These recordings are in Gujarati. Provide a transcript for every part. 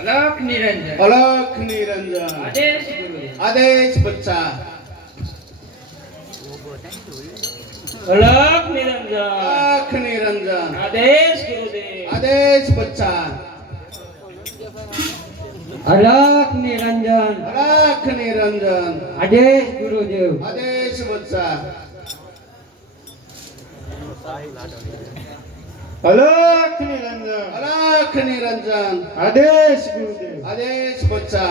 अलख निरंजन आदेश गुरुदेव आदेश बच्चा अलख निरंजन आदेश गुरुदेव आदेश बच्चा अलख निरंजन आदेश गुरुदेव आदेश बच्चा अलख निरंजन आदेश गुरुदेव आदेश बच्चा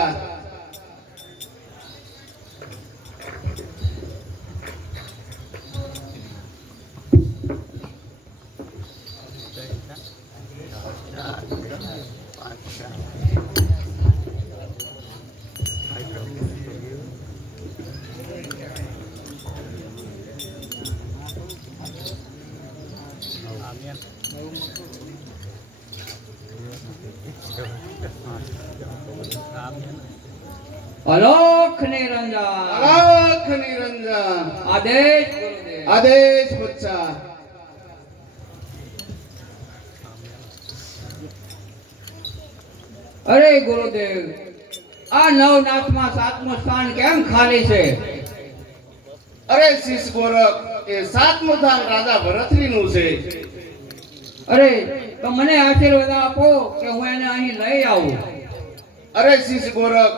अलख निरंजन आदेश गुरुदेव आदेश बच्चा अरे गुरुदेव आ नवनाथ में सातमो स्थान केम खाली छे अरे शिष गोरख ए सातमो स्थान राजा भरतरी નું છે अरे तो मने आशीर्वाद आपो કે હું એને અહીં લઈ આવું अरे शिष गोरख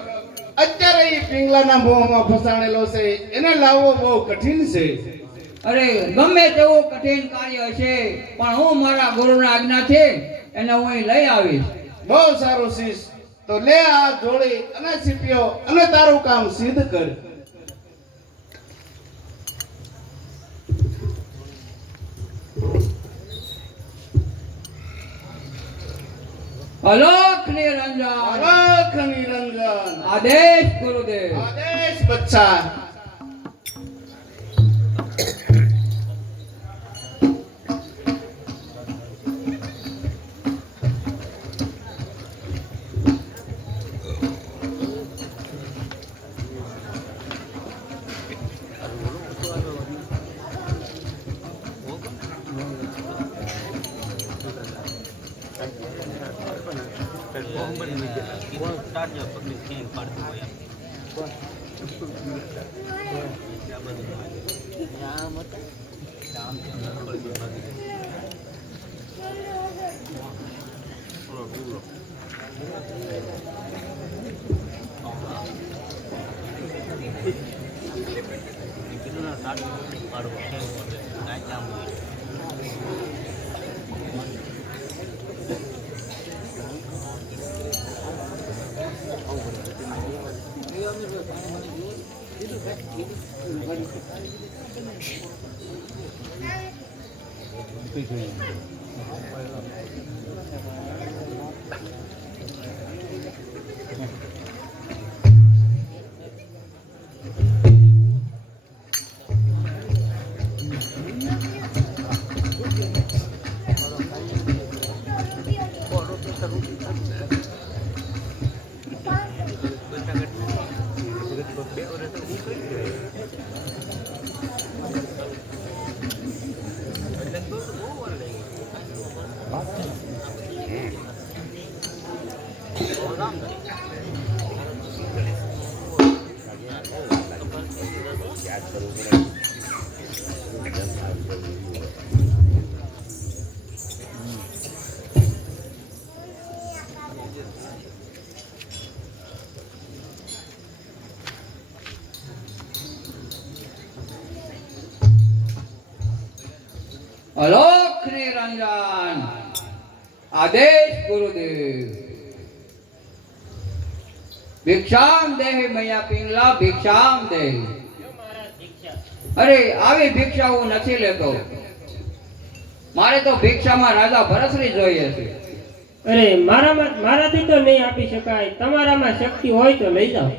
અત્યારે એ પિંગલાના મોહમાં ફસાણેલો છે એને લાવવો બહુ કઠિન છે अरे गમે તેવું કઠિન કાર્ય હશે પણ હું મારા ગુરુના આજ્ઞાથી એને હું અહીં લઈ આવીશ બહુ સારો શિષ તો લે આ જોડી અને સીપ્યો અને તારું કામ સિદ્ધ કર अलख निरंजन आदेश गुरुदेव आदेश बच्चा अलख निरंजन आदेश गुरुदेव भिक्षाम देहि मैया पिंगला भिक्षाम देहि अरे આવી ભિક્ષા હું નથી લેતો મારે તો ભિક્ષામાં રાજા ભરતરી જોઈએ છે અરે મારાથી તો નહીં આપી શકાય તમારામાં શક્તિ હોય તો લઈ જાઓ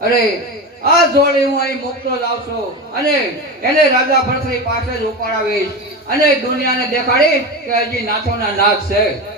અરે આ જોડી હું અહીં મૂકતો જાઉં છું અને એને રાજા ભરતરી પાસે જ ઉપાડાવીશ અને દુનિયાને દેખાડીશ કે હજી નાથોના નાથ છે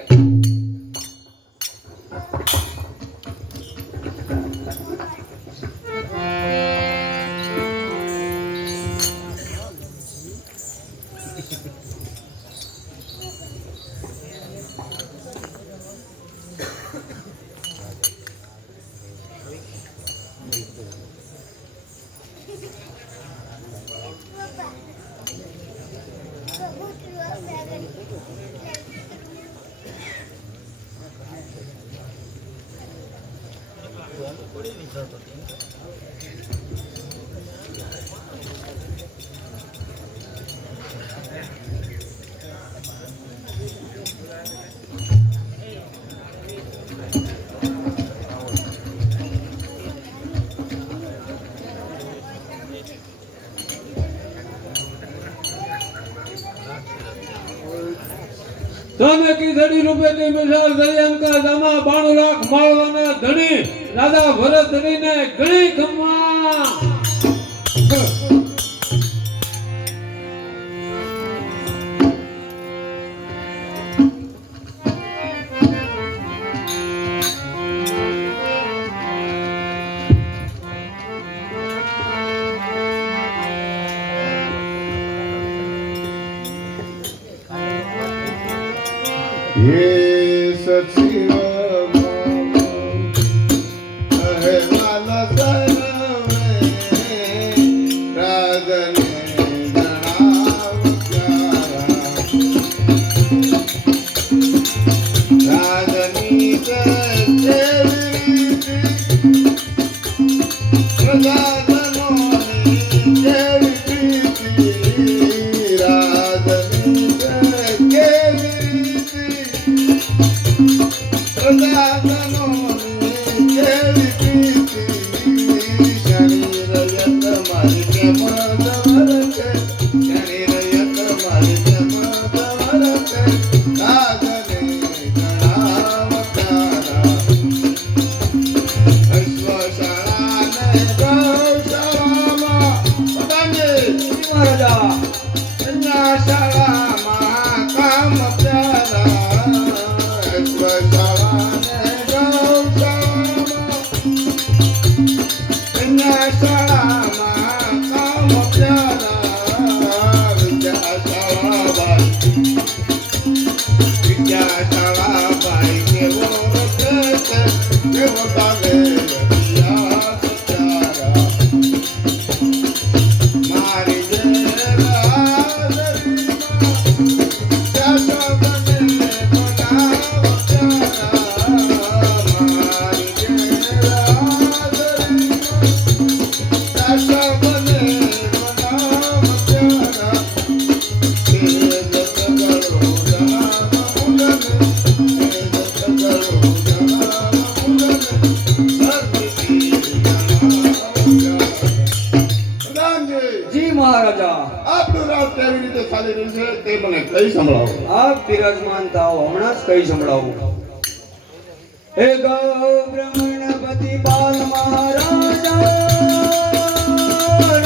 તમે કીધડી રૂપેની મિસાલ દરિયાનકા દામા 92 લાખ માળવાના ધણી રાજા ભરત ધણીને ગણી ખમ્મા ये सचिव अहवाला सर्वे राजने राजनी જી મહારાજા, આપણું રાજ કેવી રીતે ચાલી રહ્યું છે તે મને કઈ સંભળાવો. આપ બિરાજમાન થાઓ, હમણાં જ કઈ સંભળાવું. હે ગૌબ્રહ્મણપતિ બાલ મહારાજા,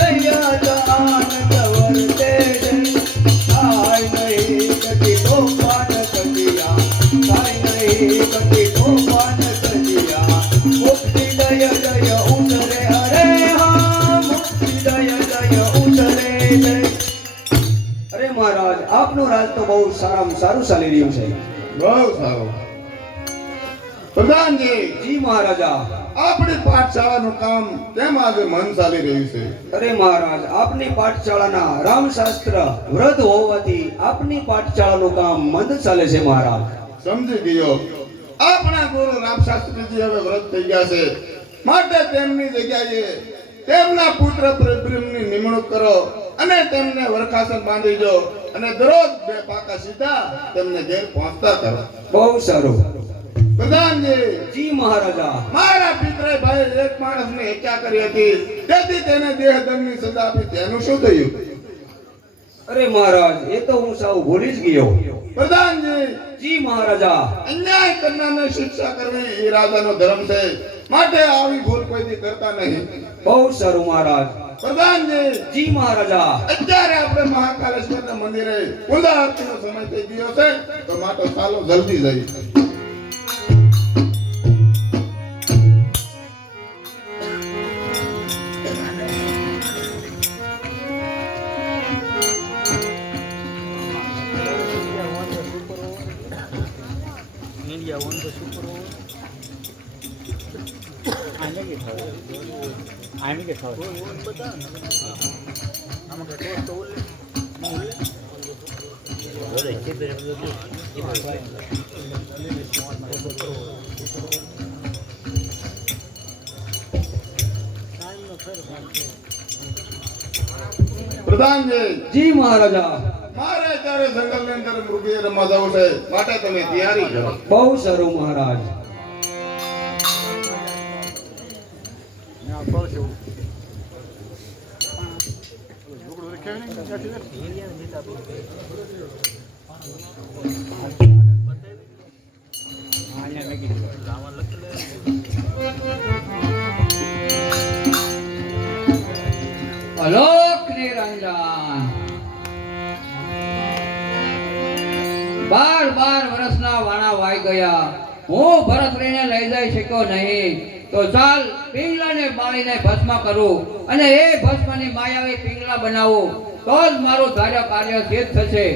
રૈયા જાન જવરતે જઈ, આય નહીં કદી તોફાન કદિયા, આય નહીં કદી તોફાન કદિયા, મુક્તિ દય દય ઉતરે હરે હા, મુક્તિ દય દય ઉતરે જય. અરે મહારાજ, આપનું રાજ તો બહુ સારામાં સારું ચાલી રહ્યું છે. બહુ સારું. પ્રધાનજી, જી મહારાજા. આપણી પાઠશાળાનું કામ કેમ આજે મન ચાલી રહ્યું છે? અરે મહારાજ, આપની પાઠશાળાના રામશાસ્ત્ર વૃદ્ધ હોવાથી આપની પાઠશાળાનું કામ મંદ ચાલે છે મહારાજ. સમજી ગયો. આપણા ગુરુ રામશાસ્ત્રીજી હવે વ્રત થઈ ગયા છે, માટે તેમની જગ્યાએ તેમના પુત્ર પ્રભુની નિમણૂક કરો અને તેમને વરખાસન બાંધી દો અને દરરોજ 2 પાકા સીધા તેમને ઘેર પહોંચતા કરો. બહુ સારું. પ્રધાનજી, જી મહારાજા. મારા પિતરે ભાઈ એક માણસને હત્યા કરી હતી, તેથી તેને દેહદંડની સજા આપી. તેનું શું થયું? અરે મહારાજ, એ તો હું સાવ ભૂલી જ ગયો. પ્રધાનજી, જી મહારાજા. અન્યાય કરનારને શિક્ષા કરવી એ રાજાનો ધર્મ છે, માટે આવી ભૂલ કોઈથી કરતા નહીં. બહુ સારું મહારાજ. પ્રધાનજી, જી મહારાજા. અત્યારે આપણે મહાકાલેશ્વરના મંદિરે પૂજા આરતીનો સમય થઈ ગયો છે, તો માટે ચાલો જલ્દી જઈએ. India won the Super Over. I'm get her. I'm going to go to પ્રધાનજી, જી મહારાજા. મારે અત્યારે જંગલની અંદર મૃગીએ રમવા જવું છે, માટે તમે તૈયારી કરો. બહુ સારું મહારાજ. ના પાવ છે લુગડું રખાય ને ત્યાંથી ને ઈંડિયા નીતા આયા મેગી ગામમાં લખલે અલોક નિરંજન 12 વર્ષના વાણા વાઈ ગયા. હું ભરતરીને લઈ જઈ શક્યો નહીં, તો ચાલ પિંગલાને બાળીને ભસ્મ કરું અને એ ભસ્મની માયાવી પિંગલા બનાવું, તો જ મારું ધાર્ય કાર્ય સિદ્ધ થશે.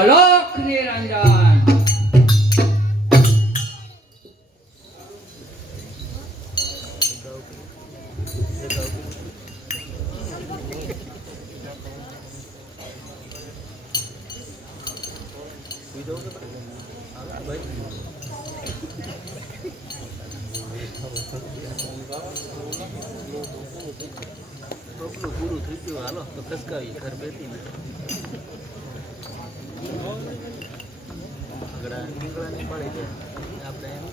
અલોક નિરંજન. પૂરું થઈ ગયું હાલો તો ખસકાવી ઘર બેઠી ને ઈંગળાની પડી જાય આપણે એમ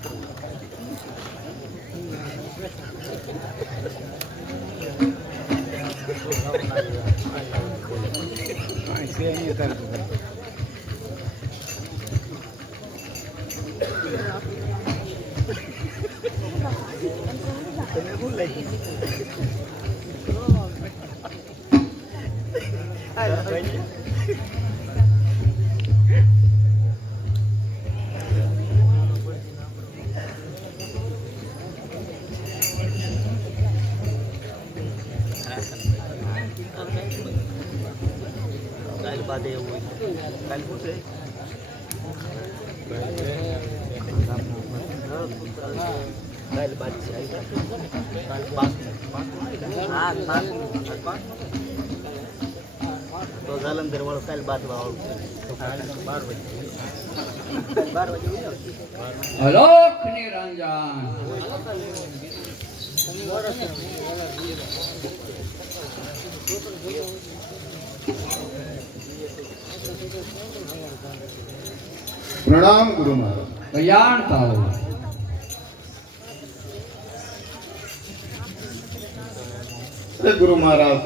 કાલ બાદે એવું હોય કાલ શું છે કાલ બાદ છે કાલ 5 તો જાલંધર વાળો કાલ બાદ વાળું તો કાલ 12 વાગે અલોક નિરંજન. પ્રણામ ગુરુ મહારાજ. કલ્યાણ થાઓ. અરે ગુરુ મહારાજ,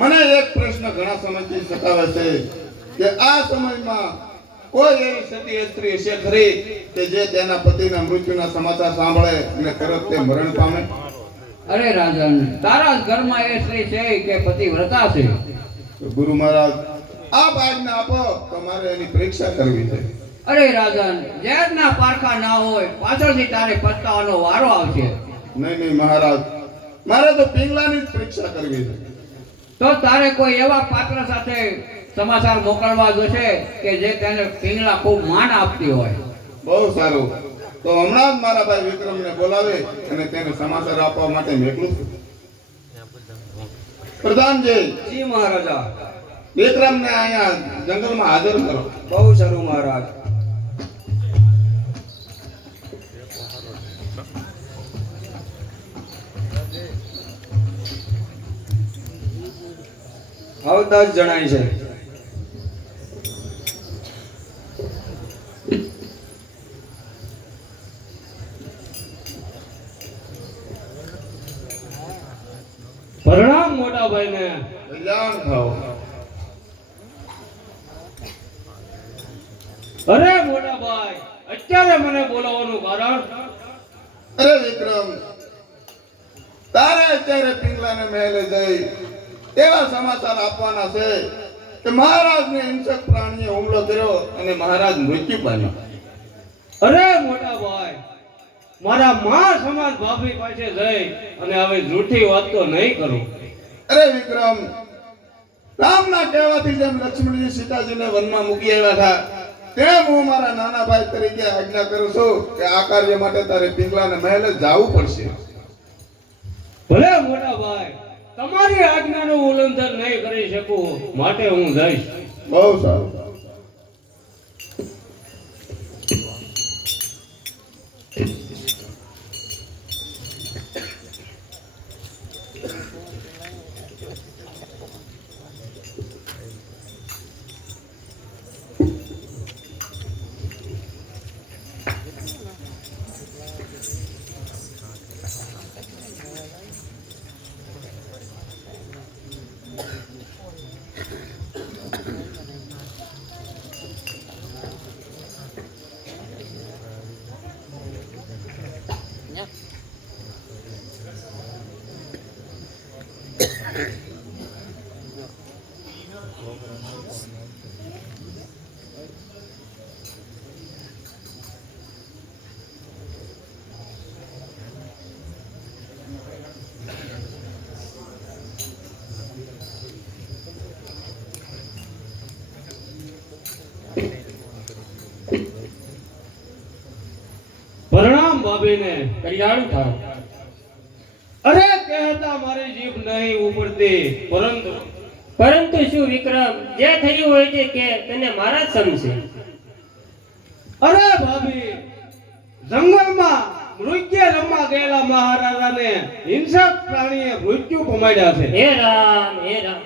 મને એક પ્રશ્ન ઘણા સમયથી સતાવે છે કે આ સમયમાં કોઈ એવી સતી સ્ત્રી હશે ખરી કે જે તેના પતિના મૃત્યુના સમાચાર સાંભળે અને તરત તે મરણ પામે? અરે રાજન, તારા જ ઘરમાં એ સ્ત્રી છે કે પતિવ્રતા છે? તો ગુરુ મહારાજ, આપ આજ્ઞા આપો તો મારે એની પરીક્ષા કરવી છે. અરે રાજન, ઝેરના પારખા ના હોય, પાછળથી તારે પછતાવાનો વારો આવશે. નહીં મહારાજ, મારે તો પિંગલાની જ પરીક્ષા કરવી છે. તો તારે કોઈ એવા પાત્ર સાથે સમાચાર મોકલવા જોશે કે જે તેને પિંગલા ખૂબ માન આપતી હોય. બહુ સારું, તો હમણાં જ મારા ભાઈ વિક્રમને બોલાવે અને તેને સમાચાર આપવા માટે મોકલું છું. પ્રધાનજી, જી મહારાજા. વિક્રમને અહીંયા જંગલમાં હાજર કરો. બહુ સારું મહારાજ. આવતા જ જણાય છે. પ્રણામ મોટા ભાઈને. કલ્યાણ થાઓ. અરે મોટા ભાઈ, અત્યારે મને બોલાવવાનું કારણ? અરે વિક્રમ, તારે અત્યારે પિંગલાને મહેલે જઈ એવા સમાચાર આપવાના છે કે મહારાજને હિંસક પ્રાણીએ હુમલો કર્યો અને મહારાજ મૃત્યુ પામ્યા. અરે મોટા ભાઈ, મારા માં સમાજ ભાભી પાસે જઈ અને હવે જૂઠી વાત તો નહીં કરું. અરે વિક્રમ, રામના કહેવાથી જેમ લક્ષ્મણજી સીતાજીને વનમાં મૂકી આવ્યા હતા, તેમ હું મારા નાના ભાઈ તરીકે આજ્ઞા કરું છું કે આ કાર્ય માટે તારે પિંગલાને મહેલે જવું પડશે. ભલે મોટા ભાઈ, તમારી આજ્ઞાનું ઉલ્લંઘન નહીં કરી શકું, માટે હું જઈશ. બહુ સારું. પ્રણામ ભાભીને. કલ્યાણ થાવ. અરે કહેતા મારી જીભ નહીં ઉપડતી, પરંતુ શું વિક્રમ, જે થયું હોય તે કે તને મારા જ સમશે. અરે ભાભી, જંગલમાં મૃત્યુ રમવા ગયેલા મહારાજાને હિંસક પ્રાણીએ મૃત્યુ પમાડ્યા છે. હે રામ, હે રામ.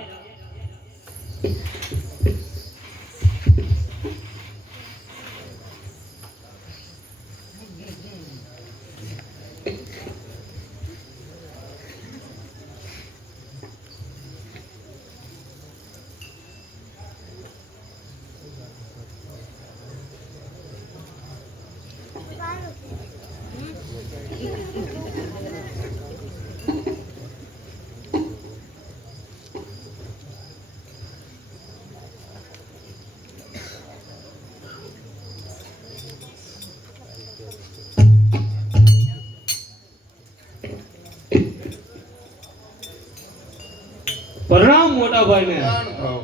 પ્રણામ મોટા ભાઈને. કલ્યાણ થાવ.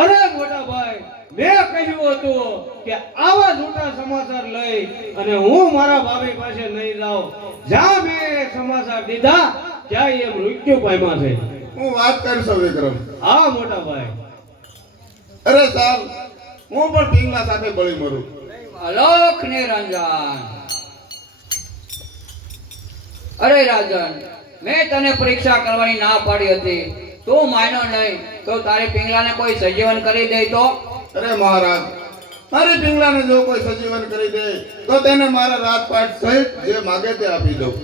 અરે મોટા ભાઈ, મેં કહ્યું હતું કે આવા જૂઠા સમાચાર લઈ અને હું મારા ભાભી પાસે નહીં જાઉં. જ્યાં મેં સમાચાર દીધા ત્યાં એ મૃત્યુ પામ્યા છે. હું વાત કરશો વિક્રમ. હા મોટા ભાઈ. અરે ચાલ, હું પણ પિંગલા સાથે બળી મરું. અલોક નિરંજન. અરે રાજન, મેં તને પરીક્ષા કરવાની ના પાડી હતી, તું માન્યો નહીં તો તારી પિંગલાને કોઈ સજીવન કરી દે તો? અરે મહારાજ, મારી પિંગલાને જો કોઈ સજીવન કરી દે તો તેને મારા રાજપાટ સહિત જે માગે તે આપી દઉં.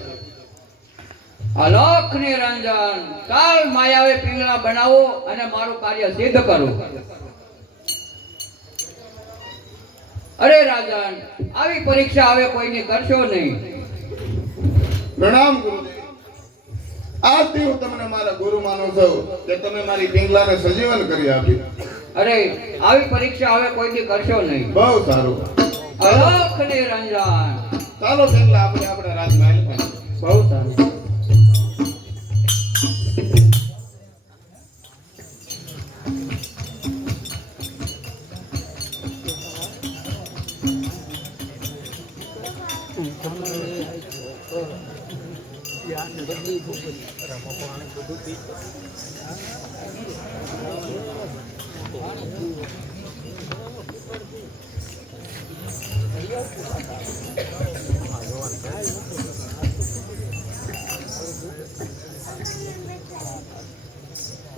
અલોક નિરંજન, કાલ માયાવે પિંગલા બનાવો અને મારું કાર્ય સિદ્ધ કરું. અરે રાજન, આવી પરીક્ષા હવે કોઈની કરશો નહીં. પ્રણામ ગુરુદેવ. આજથી હું તમને મારા ગુરુ માનું છું કે તમે મારી પિંગલાને સજીવન કરી આપી. અરે આવી પરીક્ષા હવે કોઈની કરશો નહીં. બહુ સારું. અલોક નિરંજન. ચાલો પિંગલા, આપણે આપણા રાજમહેલ. બહુ સારું.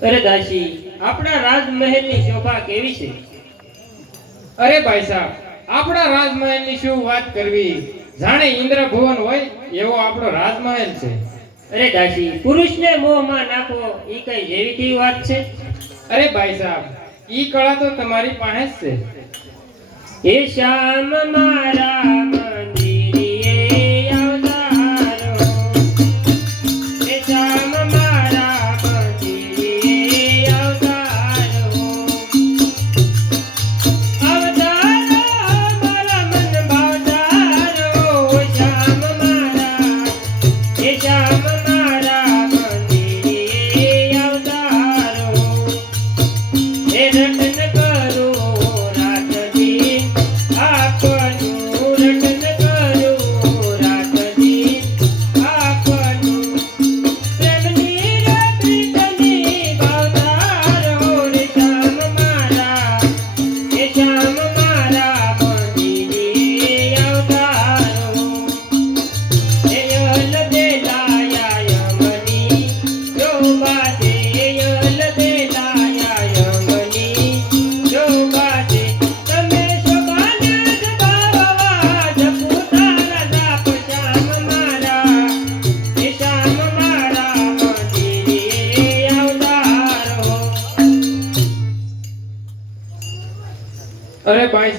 અરે દાસી, આપણા રાજમહેલની શોભા કેવી છે. અરે ભાઈ સાહેબ, આપણા રાજમહેલની શું વાત કરવી, જાણે ઇન્દ્રભુવન હોય એવો આપણો રાજમહેલ છે. અરે દાસી, પુરુષને મોહમાં નાખો ઈ કઈ જેવી તેવી વાત છે. અરે ભાઈ સાહેબ, ઈ કળા તો તમારી પાસે જ છે. હે શ્યામ મારા મંદિરે અવતારો, હે શ્યામ મારા મંદિરે અવતારો, અવતારો મારા મન ભાવતારો, શ્યામ મારા, હે શ્યામ મારા મંદિરે અવતારો, હે રટન કરો રાખજી આપનું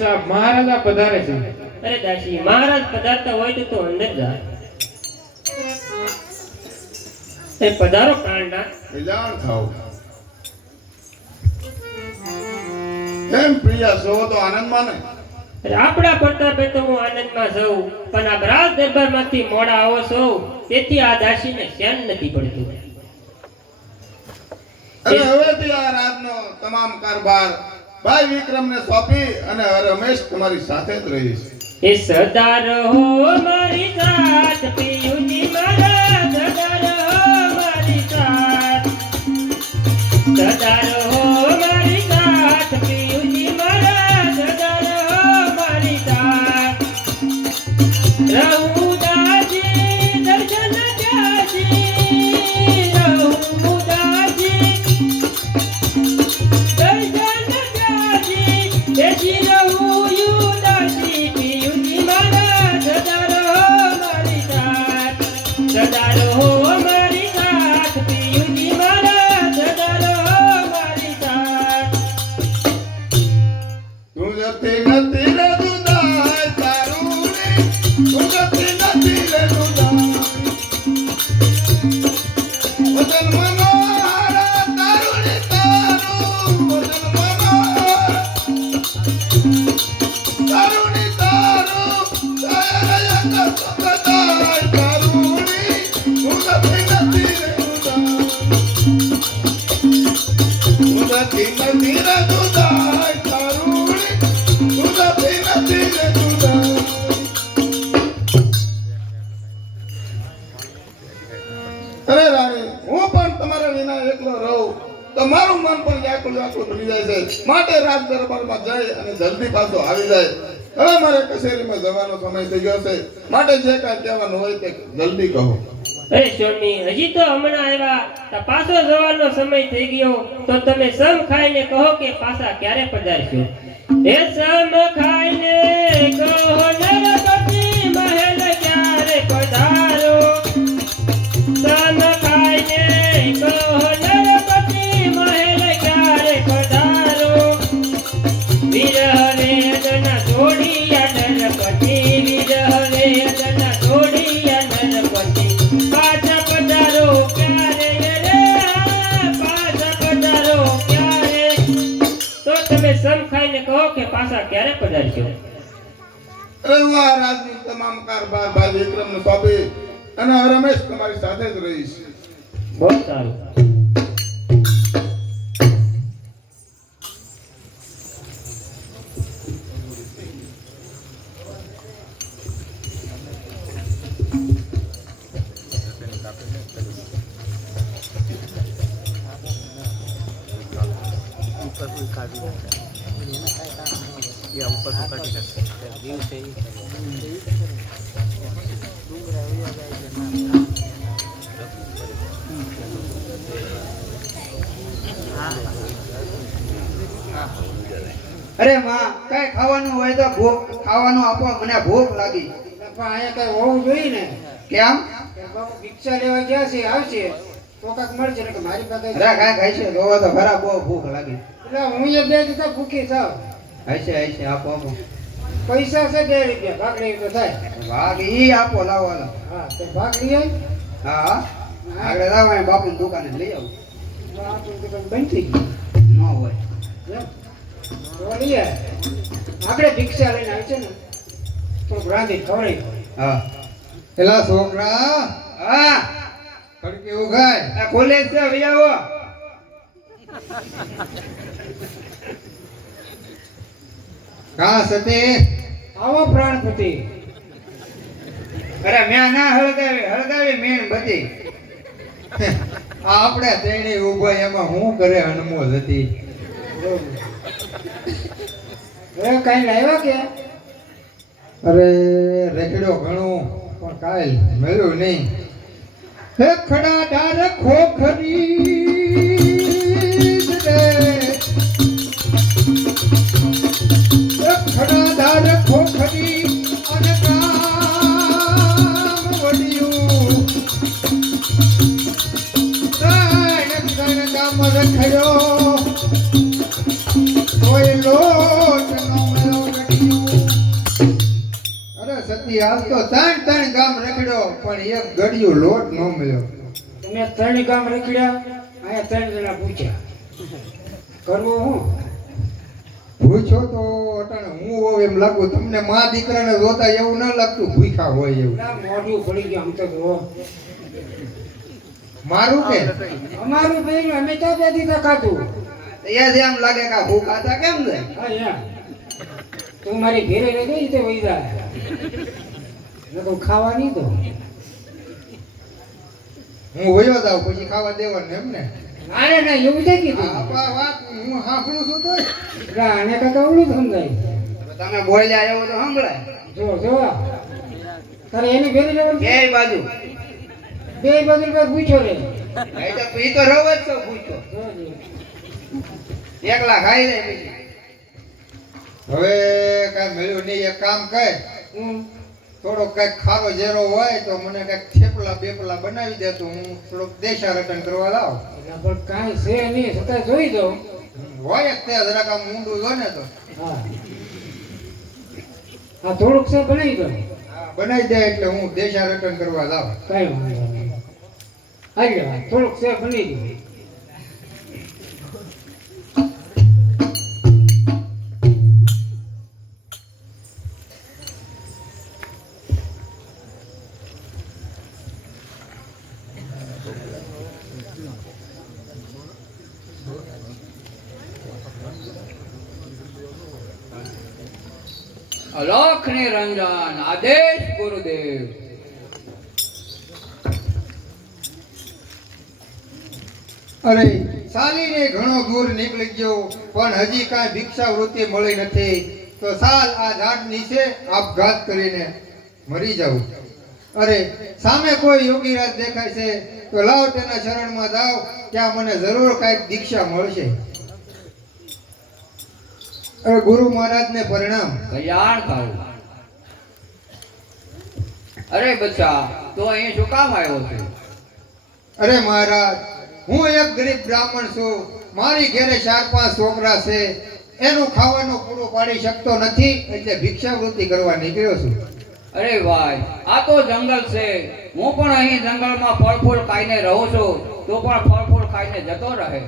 સાહેબ મહારાજા પધારે છે. અરે દાસી મહારાજ પધારતા હોય તો તું અંદર જા. એ પધારો કાંડા. બેજાણ થાવ. કેમ પ્રિયા છો તો આનંદમાં ને? અરે આપણા પ્રતાપે તો હું આનંદમાં છું, પણ આ રાજ દરબારમાંથી મોડા આવો છો તેથી આ દાસીને ચેન નથી પડતું. અને હવેથી આ રાજનો તમામ કારભાર ભાઈ વિક્રમને સોંપી અને રમેશ તમારી સાથે જ રહીશ. એ સદા રહો મારી સાથ પિયુજી મારા, સદા રહો મારી સાથ, સદા રહો મારી સાથ પિયુજી મારા, સદા રહો મારી સાથ. રહું દાસી દર્શન ત્યાસી, રહું દાસી દર્શન ત્યાસી, તેથી રહું યુ દાસી પિયુજી મારા, સદા રહો મારી સાથ, સદા રહો મારી સાથ પિયુજી મારા, સદા રહો મારી સાથ. તું જતી નથી રે દુદાય તારું ને, તું જતી નથી રે દુદાય. વચન મનોહરા તારું ને તારું, વચન મનોહરા તારું ને તારું, સાયા સુખદાય તારું ને, તું જતી નથી રે દુદાય. તું જતી નથી રે દુદાય તારું ને, તું જતી નથી રે દુદાય. અરે રાણી, હું પણ તમારા વિના એકલો રહું તો મારું મન પણ વ્યાકુળ વ્યાકુળ બની જાય છે. માટે રાજ દરબારમાં જઈ અને જલ્દી પાછો આવી જાય. હવે મારે કચેરીમાં જવાનો સમય થઈ ગયો છે, માટે જે કાંઈ કહેવાનું હોય તે જલ્દી કહો. અરે સ્વામી, હજી તો હમણાં આવ્યા, તો પાછો જવાનો સમય થઈ ગયો, તો તમે સમ ખાઈને કહો કે પાછા ક્યારે પધારશો. એ સમ ખાઈને કહો નરપતિ મહેલ ક્યારે પધારો, સમ ખાઈને કહો નરપતિ મહેલ ક્યારે પધારો. વિરહ વેદના છોડિયા નરપતિ, વિરહ વેદના છોડિયા નરપતિ, પાછા પધારો ક્યારે રે, પાછા પધારો ક્યારે. તો તમે સમ ખાઈને કહો કે પાછા ક્યારે પધારશો. અરે હું આ રાજની તમામ કારભાર ભાઈ વિક્રમને સોંપી અને હવે રમેશ તમારી સાથે જ રહીશ. બહુ સારું. ઉપર કોઈ કાઢી નાખે ઉપર તો કાઢી નાખે વ્યૂ છે ડુંગરા એવા જાય છે અરે માં, કઈ ખાવાનું હોય તો ખાવાનું આપો, મને ભૂખ લાગી. પણ અહીંયા કઈ હોવું જોઈએ ને. કેમ? કે બાપુ ભિક્ષા લેવા ગયા છે, આવશે તો કાંઈક મળશે ને કે મારી પાસે અરે કાંઈ ખાઈ છે જોવો તો ખરા, બહુ ભૂખ લાગી. એટલે હું એ 2 દીધા ભૂખી થાવ. હશે હશે, આપો આપો. પૈસા છે 2 રૂપિયા, ભાગડી તો થાય. ભાગ ઈ આપો, લાવો હાલો. હા તો ભાગડી આવી. હા આગળ લાવો, બાપુ દુકાને લઈ આવું. આપણું દુકાન બંધ થઈ ગઈ. ન હોય એમ? તો લઈ આય. આપણે ભિક્ષા લઈને આવી છે ને થોડુંક રાંધી ખવડાવી. હા. એલા છોકરા, હા કડકી ઉગાય, આ ખોલે છે, આવી આવો. કા સતે? આવો પ્રાણપતિ. અરે મેં ના હળગાવી મેણ બધી. આ આપણે તેણી ઉભો એમાં હું કરે અનમોલ હતી. હવે કઈ લાવ્યા કે? અરે રેકડ્યો ઘણું પણ કાલ મળ્યું નહીં. હે ખડા ડાર ખોખરી રે, ખડા ડાર ખોખરી અને કામ વડિયું, ત્રણ કામ રખડ્યો કોઈ લોટ નો મળ્યો નથી. સતી હાલ તો ત્રણ ગામ રખડ્યો પણ એક ગળ્યું લોટ ન મળ્યો. તમે 3 ગામ રખડ્યા, અહીંયા 3 જણા પૂછ્યા, કરવું હું? પૂછો તો અટાણે હું હોવ એમ લાગુ, તમને મા દીકરાને જોતા એવું ના લાગતું ભૂખ્યા હોય એવું. ના, મોઢું પડી ગયું આમ તો જુઓ. મારું કે અમારું બેન અમે તો બે દીધા ખાધું. એ એમ લાગે કે આ ભૂખ આતા કેમ જાય? હા યાર, તું મારી ઘેરે રહી ગઈ તો વહી જાય. નકર ખાવા નહીં તો. હું વયો જાઉં પછી ખાવા દેવાનું એમ ને? અરે ના, એવું છે કીધું. આ વાત હું સાંભળું છું તો આને કાકા ઓલું સમજાય. તમે બોલ્યા એવું તો સંભળાય. જો જો તારે એને ઘેરે જવાનું છે? બે બાજુ બે બાજુ પર પૂછ્યો રે. ઈ તો રવ જ છો પૂછો. એકલા ખાઈ લે પછી. હવે કઈ મળ્યું નહીં. એક કામ કર, થોડોક કઈક ખારો ઝેરો હોય તો મને કઈક થેપલા બેપલા બનાવી દે તો હું થોડોક દેશા રટન કરવા લાવ. પણ કાંઈ છે નહીં, છતાં જોઈ દઉં. હોય જ તે જરાક આમ ઊંડું જો ને તો હા હા, થોડુંક છે બનાવી દઉં. બનાવી દે એટલે હું દેશા રટન કરવા લાવ. કઈ વાંધો નહીં. હાલ્યો, થોડુંક છે બની દઉં. અલોખ નિરંજન આદેશ ગુરુદેવ. અરે ચાલીને ઘણો દૂર નીકળી ગયો પણ હજી કાંઈ ભિક્ષા વૃત્તિ મળી નથી તો સાલ આ ઝાડ નીચે આપઘાત કરીને મરી જાઉં. અરે સામે કોઈ યોગીરાજ દેખાય છે તો લાવ તેના શરણમાં જાવ, ત્યાં મને જરૂર કાંઈક દીક્ષા મળશે. અરે ગુરુ મહારાજને પ્રણામ. કલ્યાણ થાવું. અરે બચ્ચા, તો અહીં શું કામ આવ્યો છે? અરે મહારાજ, હું એક ગરીબ બ્રાહ્મણ છું. મારી ઘરે 4-5 છોકરા છે, એનું ખાવાનું પૂરું પાડી શકતો નથી એટલે ભિક્ષાવૃત્તિ કરવા નીકળ્યો છું. અરે ભાઈ, આ તો જંગલ છે. હું પણ અહીં જંગલમાં ફળ ફૂલ ખાઈને રહું છું, તો પણ ફળ ફૂલ ખાઈને જતો રહે.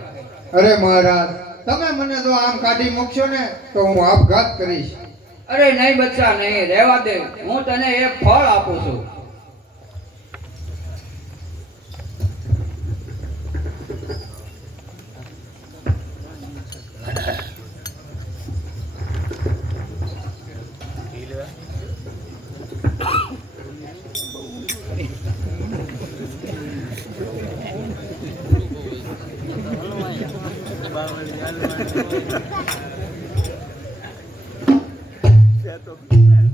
અરે મહારાજ, તમે મને જો આમ કાઢી મૂકશો ને તો હું આપઘાત કરીશ. અરે નહીં બચ્ચા, નહીં, રહેવા દે. હું તને એક ફળ આપું છું.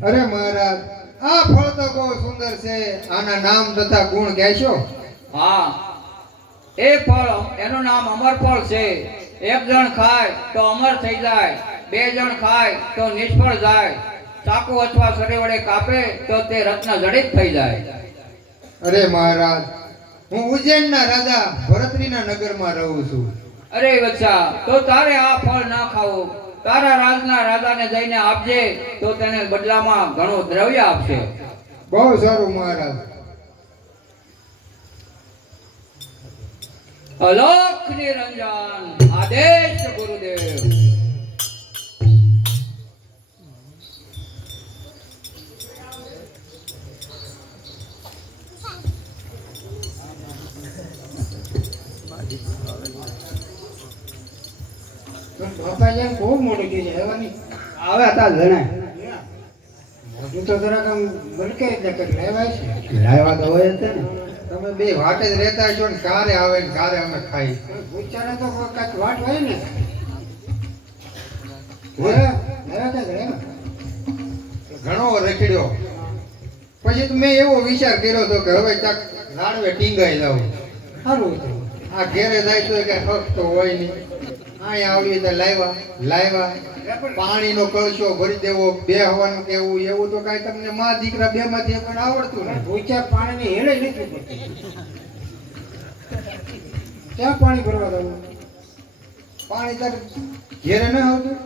અરે મહારાજ, આ ફળ તો બહુ સુંદર છે. આના નામ તથા ગુણ કહેશો? હા, એ ફળ, એનું નામ અમર ફળ છે. એક જણ ખાય તો અમર થઈ જાય, 2 જણ ખાય તો નિષ્ફળ જાય, ચાકુ અથવા સરી વડે કાપે તો તે રત્ન જડિત થઈ જાય. અરે મહારાજ, હું ઉજ્જૈનના રાજા ભરતરીના નગરમાં રહું છું. અરે બચ્ચા, તો તારે આ ફળ ના ખાવું. તારા રાજના રાજાને જઈને આપજે તો તેને બદલામાં ઘણું દ્રવ્ય આપશે. બહુ સારું મહારાજ. અલોખ નિરંજન આદેશ ગુરુદેવ. બાપા જેમ બહુ મોડું થઈ જાય. હેવાની આવે હતા જણાય મોઢું તો જરાક આમ બલકે એટલે કંઈક લેવાય છે. લાવ્યા તો હોય જ ને. તમે બે વાટે જ રહેતા છો ને કારે આવે ને કારે અમે ખાઈ. પૂછાને તો કાંઈક વાટ હોય ને. લેવા કંઈક લેવા. ઘણો રખડ્યો પછી તો મેં એવો વિચાર કર્યો હતો કે હવે ક્યાંક રાડવે ટીંગાઈ જાવ. સારું હતું. આ ઘેરે જાય તો કઈ હક તો હોય નહીં. અહીંયા આવડી તો લાવ્યા પાણીનો કળશો ભરી દેવો, બેહવાનું કેવું એવું તો કાંઈ તમને મા દીકરા બે માંથી પણ આવડતું નહીં. પૂછા પાણીની હેળે નથી પડતી. ક્યાં પાણી ભરવા જવું? પાણી તાર ઘેરે ન આવતું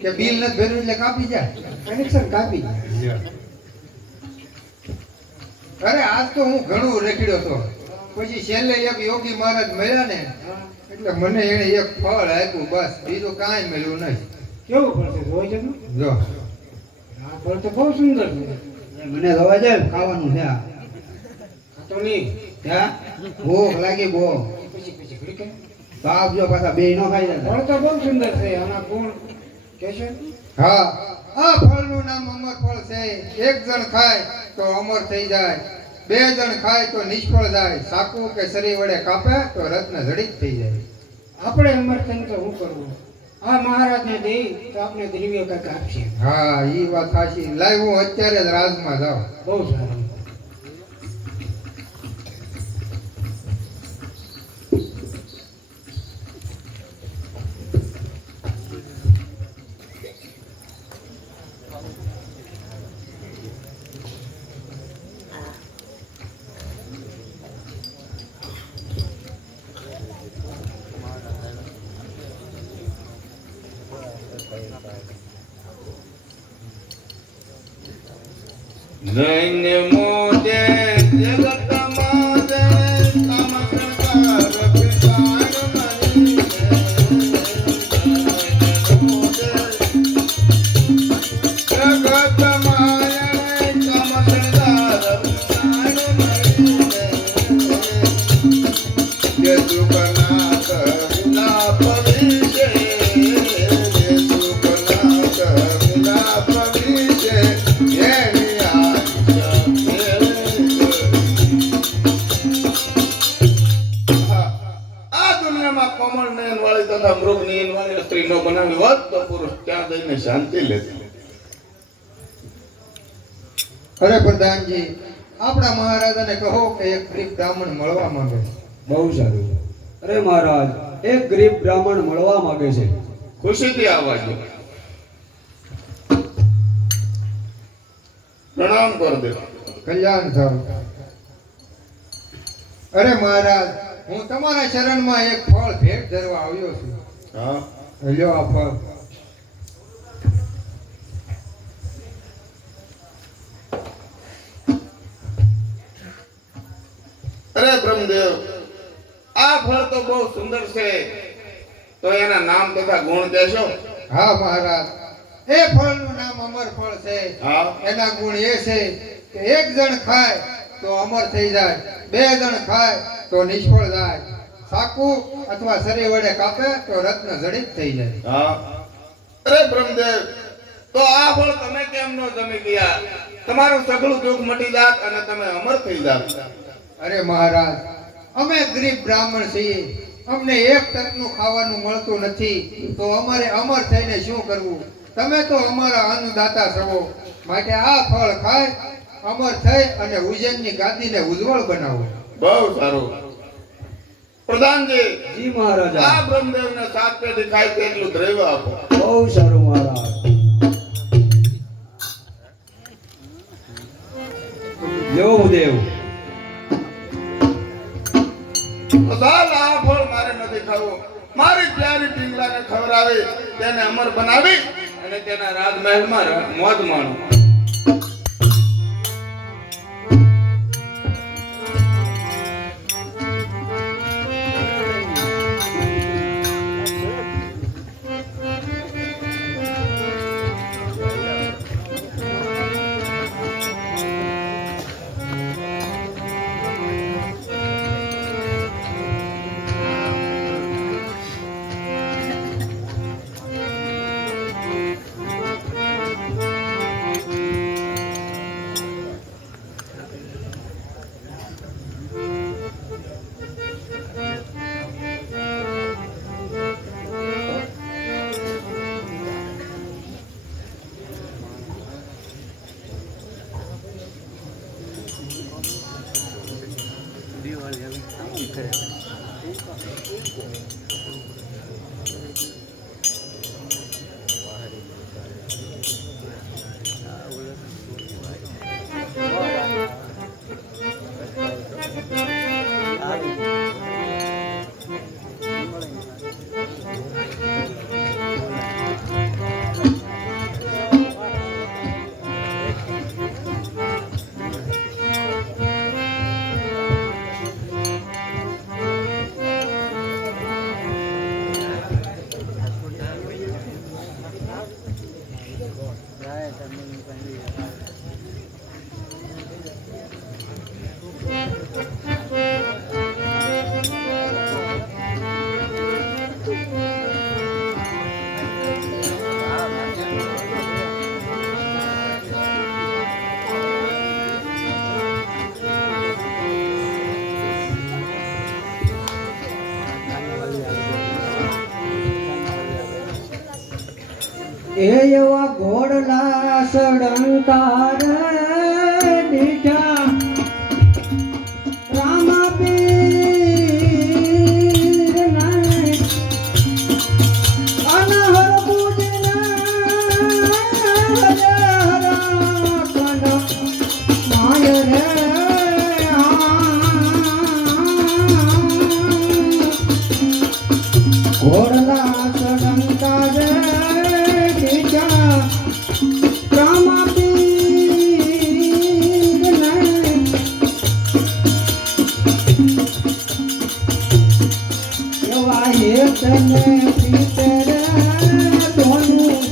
કે બિલ નથી ભર્યું એટલે કાપી જાય. કનેક્શન કાપી. અરે આજ તો હું ઘણું રેખડ્યો હતો, પછી છેલ્લે એક યોગી મહારાજ મળ્યા ને એટલે મને એને એક ફળ આપ્યું, બસ બીજું કાંઈ મળ્યું નહીં. કેવું પડશે જોઈ જજો. જો આ ફળ તો બહુ સુંદર છે. મને રવા દે, ખાવાનું છે આ. આ તો નહીં. હે? ભૂખ લાગી બહુ. પછી ઘડી કે તો આપજો, પાછા બે નો ખાઈ જાય. ફળ તો બહુ સુંદર છે. આના ગુણ કહેશો? હા, આ ફળનું નામ અમર ફળ છે. એક જણ ખાય તો અમર થઈ જાય, બે જણ ખાય તો નિષ્ફળ જાય, સાકુ કે શરીર વડે કાપે તો રત્ન જડિત થઈ જાય. આપણે અમરતન તો શું કરવું? આ મહારાજને દઈ તો આપણે દ્રવ્ય કંઈક આપશે. હા, ઈ વાત સાચી. લાય હું અત્યારે જ રાજમાં જાઉં. બહુ સારું. જૈન્ય મોજે જગત માજે કામ સંસાર વિસાર મરી જગત માજે કામ સંસાર વિસાર મરી જે સુખનાથ વિલાપ વિશે, જે સુખનાથ વિલાપ વિશે એની આ દુનિયામાં કોમળ નયન વાળી તથા મૃગ નયન વાળી સ્ત્રી નો બનાવી હોત તો પુરુષ ત્યાં જઈને શાંતિ લેતી. અરે પ્રધાનજી, આપણા મહારાજાને કહો કે એક ગરીબ બ્રાહ્મણ મળવા માંગે છે. બહુ સારું. અરે મહારાજ, એક ગરીબ બ્રાહ્મણ મળવા માંગે છે. ખુશીથી આવવા દો, પ્રણામ કર દે. કલ્યાણ થાવ. અરે મહારાજ, હું તમારા શરણમાં એક ફળ ભેટ ધરવા આવ્યો છું. હા, લ્યો આ ફળ. અરે બ્રહ્મદેવ, આ ફળ તો બહુ સુંદર છે, તો એના નામ તથા ગુણ કહેશો? હા મહારાજ, એ ફળનું નામ અમર ફળ છે. હા. એના ગુણ એ છે કે એક જણ ખાય તો અમર થઈ જાય, બે જણ ખાય તો નિષ્ફળ જાય, સાકુ અથવા શરીર વડે કાપે તો રત્ન જડિત થઈ જાય. હા. અરે બ્રહ્મદેવ, તો આ ફળ તમે કેમ નો જમી ગયા? તમારું સગળું દુઃખ મટી જાત અને તમે અમર થઈ જાત. અરે મહારાજ, અમે ગરીબ બ્રાહ્મણ છીએ, અમને એક ટકનું ખાવાનું મળતું નથી, તો અમારે અમર થઈને શું કરવું? તમે તો અમારા અન્નદાતા છો, માટે આ ફળ ખાય, અમર થઈ અને ઉજ્જૈનની ગાદીને ઉજ્જવળ બનાવો. બહુ સારું. પ્રધાનજી, જી મહારાજા. આ બ્રહ્મદેવને 7 પેઢી ખાય તેટલું દ્રવ્ય આપો. બહુ સારું મહારાજ. લ્યો ભૂદેવ. ચાલ, આ ફળ મારે નથી ખાવું. મારી પ્યારી પિંગલાને ખવડાવી, તેને અમર બનાવી અને તેના રાજમહેલમાં મોજ માણો. એવા ઘોડલા સડંકાર દીઠા રામાપીર નાય અનહર પૂજના હરા કંડ માય રે ઘોડલા સડંકાર દીઠા રામાપીર નાય એવા હેતને પીતર ધોનું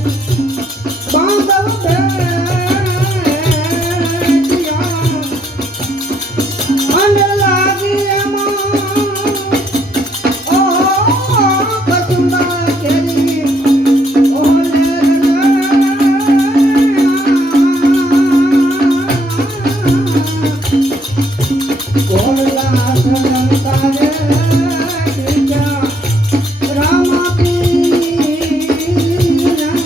બાંધવ બેઠિયા અને લાગી એમાં ઓ કસુંબા કેરી ઓલે ઘોડલા સડંકારે દીઠા રામાપીર નાય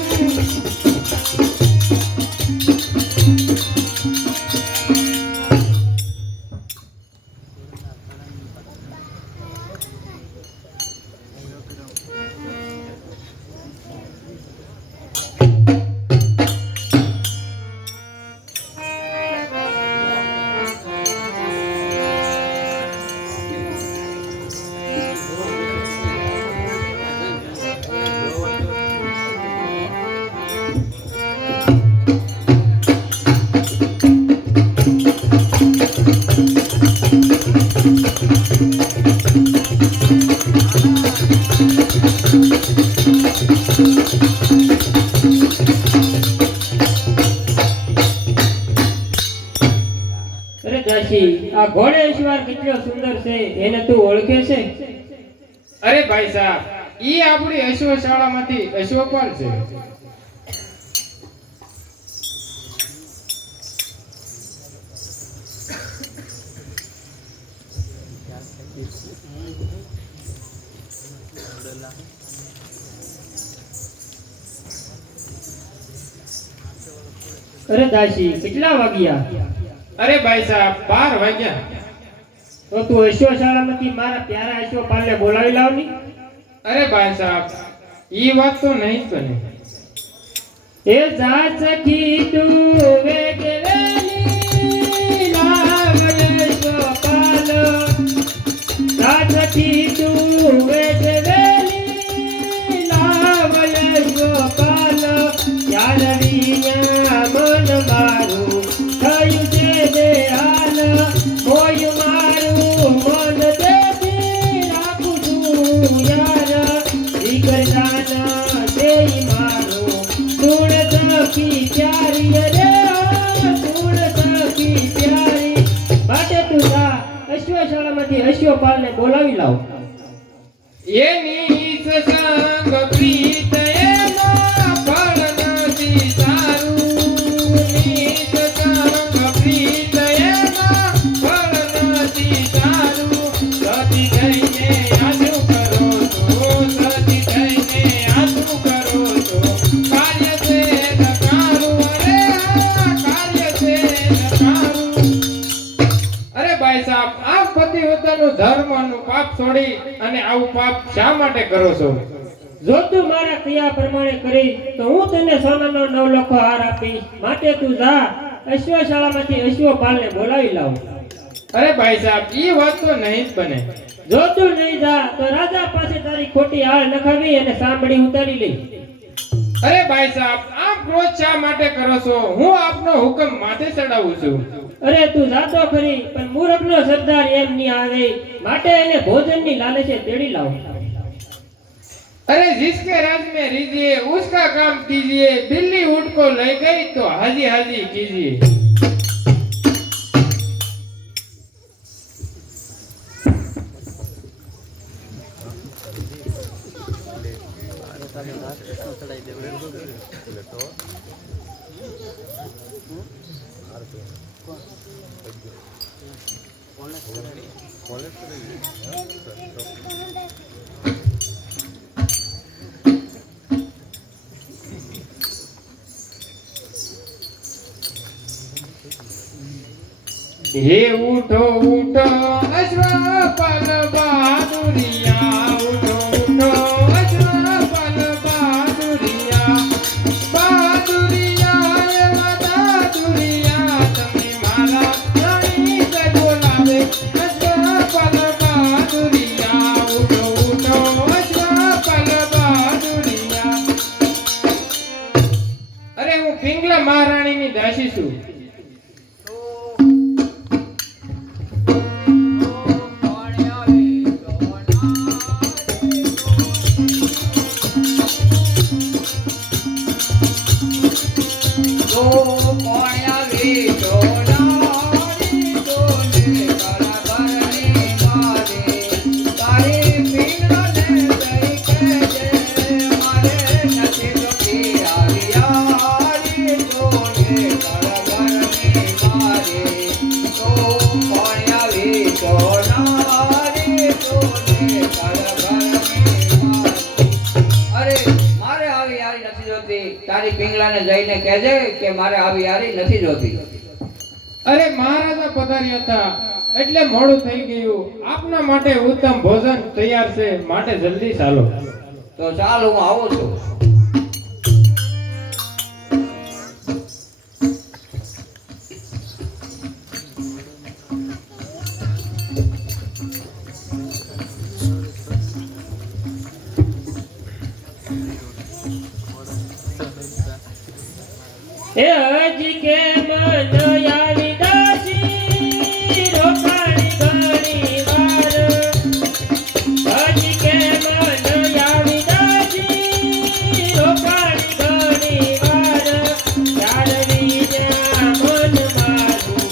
અરે દાસી, આ ઘોડેશ્વર કેટલો સુંદર છે, એને તું ઓળખે છે? અરે ભાઈ સાહેબ, ઈ આપણી અશ્વશાળામાંથી અશ્વપાલ છે. અરે દાસી, કેટલા વાગ્યા? અરે ભાઈ સાહેબ, 12 વાગ્યા. તો તું અશ્વશાળામાંથી મારા પ્યારા અશ્વપાલને બોલાવી લાવની. અરે ભાઈ સાહેબ, ઈ વાત તો નહીં જ બને. એ જા સખી તું વેગ વેલી લાવ અશ્વપાલ. જા સખી તું વેગ વેલી લાવ અશ્વપાલ. યાલડીના મન મારું થયું છે બેહાલ. મોય મારું મન દેખી રાખું છું યાર. દીકરાના દેઈ મારું સુણ સખી પ્યારી રે સુણ સખી પ્યારી. માટે તું જા અશ્વશાળામાંથી અશ્વપાલને બોલાવી લાવ. એની સંગ પ્રીત એના ફળ નથી સારું. ની સંગ પ્રીત એના ફળ નથી સારું. સતી થઈને આશું કરો તો, સતી થઈને આશું કરો તો કાર્ય છે નકારું. અરે આ કાર્ય છે નકારું. અરે ભાઈ સાહેબ, આ પતિવ્રતાનું ધર્મનું પાપ છોડી અને આવું પાપ શા માટે કરો છો? જો તું મારા ક્રિયા પ્રમાણે કરી તો હું તને સોનાનો 9 લાખ હાર આપીશ. માટે તું જા અશ્વશાળામાંથી અશ્વપાલને બોલાવી લાવ. અરે ભાઈ સાહેબ, ઈ વાત તો નહીં જ બને. જો તું નહીં જા તો રાજા પાસે તારી ખોટી હાર નખાવી અને સાંભળી ઉતારી લઈ. અરે ભાઈ સાહેબ, આપ ક્રોધ શા માટે કરો છો? હું આપનો હુકમ માથે ચડાવું છું. અરે તું જાતો ખરી, પણ મૂર્ખનો સરદાર એમ નહીં આવે. માટે એને ભોજનની લાલચે તેડી લાવ. अरे जिसके राज में रीजिए उसका काम कीजिए, बिल्ली ऊँट को ले गई तो हाजी हाजी कीजिए. હે ઉઠો ઉઠો અશ્વપલ બહાદુરિયા, ઉઠો ઉઠો અશ્વપલ બહાદુરિયા, બહાદુરિયા એવા બહાદુરિયા, તમે મારા રાણી તે બોલાવે અશ્વપલ બહાદુરિયા, ઉઠો ઉઠો અશ્વપલ બહાદુરિયા. અરે હું પિંગલા મહારાણીની દાસી છું. તો કોણ આવી સોનારી તોને કળભરની મારે, તારી પિંગલાને જઈ કહેજે, મારે નથી જોતી આવી યારી તોને કળભરની મારે. તો કોણ આવી સોનારી તોને કળભરની મારે. અરે મારે આવી યારી નથી જોતી, તારી પિંગલાને જઈને કહેજે કે મારે આવી યારી નથી જોતી. અરે મહારાજા પધાર્યા હતા એટલે મોડું થઈ ગયું. આપના માટે ઉત્તમ ભોજન તૈયાર છે, માટે જલ્દી ચાલો. તો ચાલ હું આવું છું. એ હજી કે મન આવી દાસી રોકાણી ઘણી વાર, હજી કે મન આવી દાસી રોકાણી ઘણી વાર, જાળવી જા મન મારું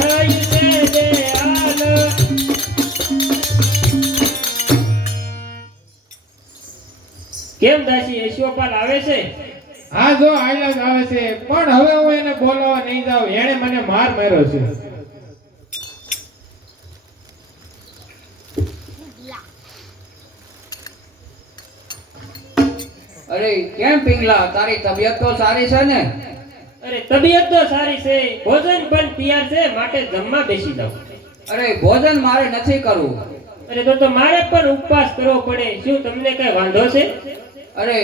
થયું છે જે હાલ. કેમ દાસી યશોપાલ આવે છે? હા જો આયલા જ આવે છે, પણ હવે હું એને બોલાવવા નહીં જાઉં, એણે મને માર માર્યો છે. અરે કેમ પિંગલા, તારી તબિયત તો સારી છે ને? અરે તબિયત તો સારી છે, ભોજન પણ તૈયાર છે, માટે જમવા બેસી જાઓ. અરે ભોજન મારે નથી કરવું. અરે તો મારે પણ ઉપવાસ કરવો પડે, શું તમને કઈ વાંધો છે? અરે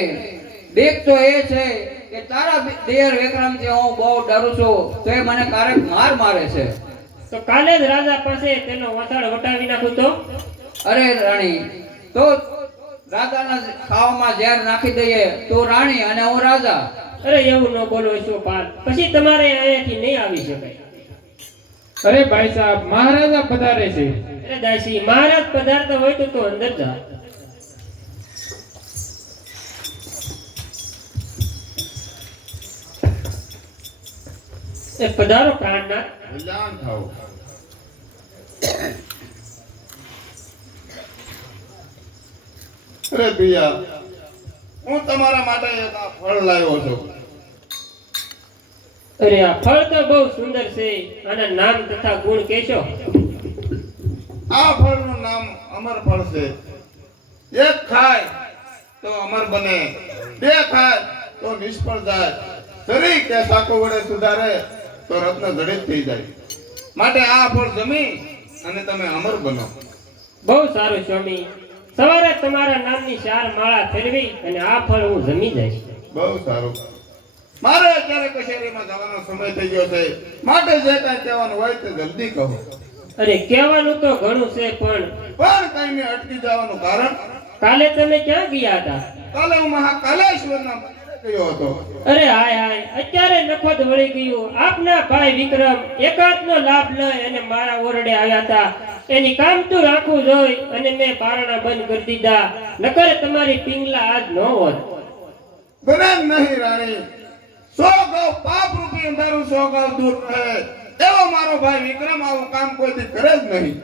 બીક તો એ છે કે તારા દેર વિક્રમથી હું બહુ ડરું છું, તો એ મને ક્યારેક માર મારે છે. તો કાલે જ રાજા પાસે તેનો વસાડ વટાવી નાખું તો? અરે રાણી, તો રાજાના ખાવામાં ઝેર નાખી દઈએ, તું રાણી અને હું રાજા. અરે એવું ન બોલો યશોપાલ, પછી તમારે અહીંયાથી નહીં આવી શકાય. અરે ભાઈ સાહેબ, મહારાજા પધારે છે. અરે દાસી, મહારાજ પધારતા હોય તો અંદર જા. એ પધારો પ્રાણનાથ. કલ્યાણ થાઓ. અરે પિયા, હું તમારા માટે એક આ ફળ લાવ્યો છું. અરે આ ફળ તો બહુ સુંદર છે, આના નામ તથા ગુણ કહેશો? આ ફળનું નામ અમર ફળ છે. એક ખાય તો અમર બને, બે ખાય તો નિષ્ફળ જાય, શરીર કે સાકો વડે સુધારે તો રત્ન જડિત થઈ જાય. માટે આ ફળ જમી અને તમે અમર બનો. બહુ સારું સ્વામી, સવારે તમારા નામની 4 માળા ફેરવી અને આ ફળ હું જમી જઈશ. બહુ સારું. મારે અત્યારે કચેરીમાં જવાનો સમય થઈ ગયો છે, માટે જે કાંઈ કહેવાનું હોય તે જલ્દી કહો. અરે કહેવાનું તો ઘણું છે, પણ કઈ ને અટકી જવાનું કારણ? કાલે તમે ક્યાં ગયા હતા? કાલે હું મહાકાલેશ્વરના મંદિરે ગયો હતો. અરે હાય હાય, અત્યારે નખોદ વળી ગયું. આપના ભાઈ વિક્રમ એકાંતનો લાભ લઈ અને મારા ઓરડે આવ્યા હતા. એની કામતું રાખવું જોઈ અને મેં પારણા બંધ કરી દીધા, નકર તમારી પિંગલા આજ ન હોત. જ્ઞાન નહીં રાણી, 100 ગૌ પાપ રૂપી અંધારું 100 ગૌ દૂર રહે, એવો મારો ભાઈ વિક્રમ આવું કામ કોઈથી કરે જ નહીં.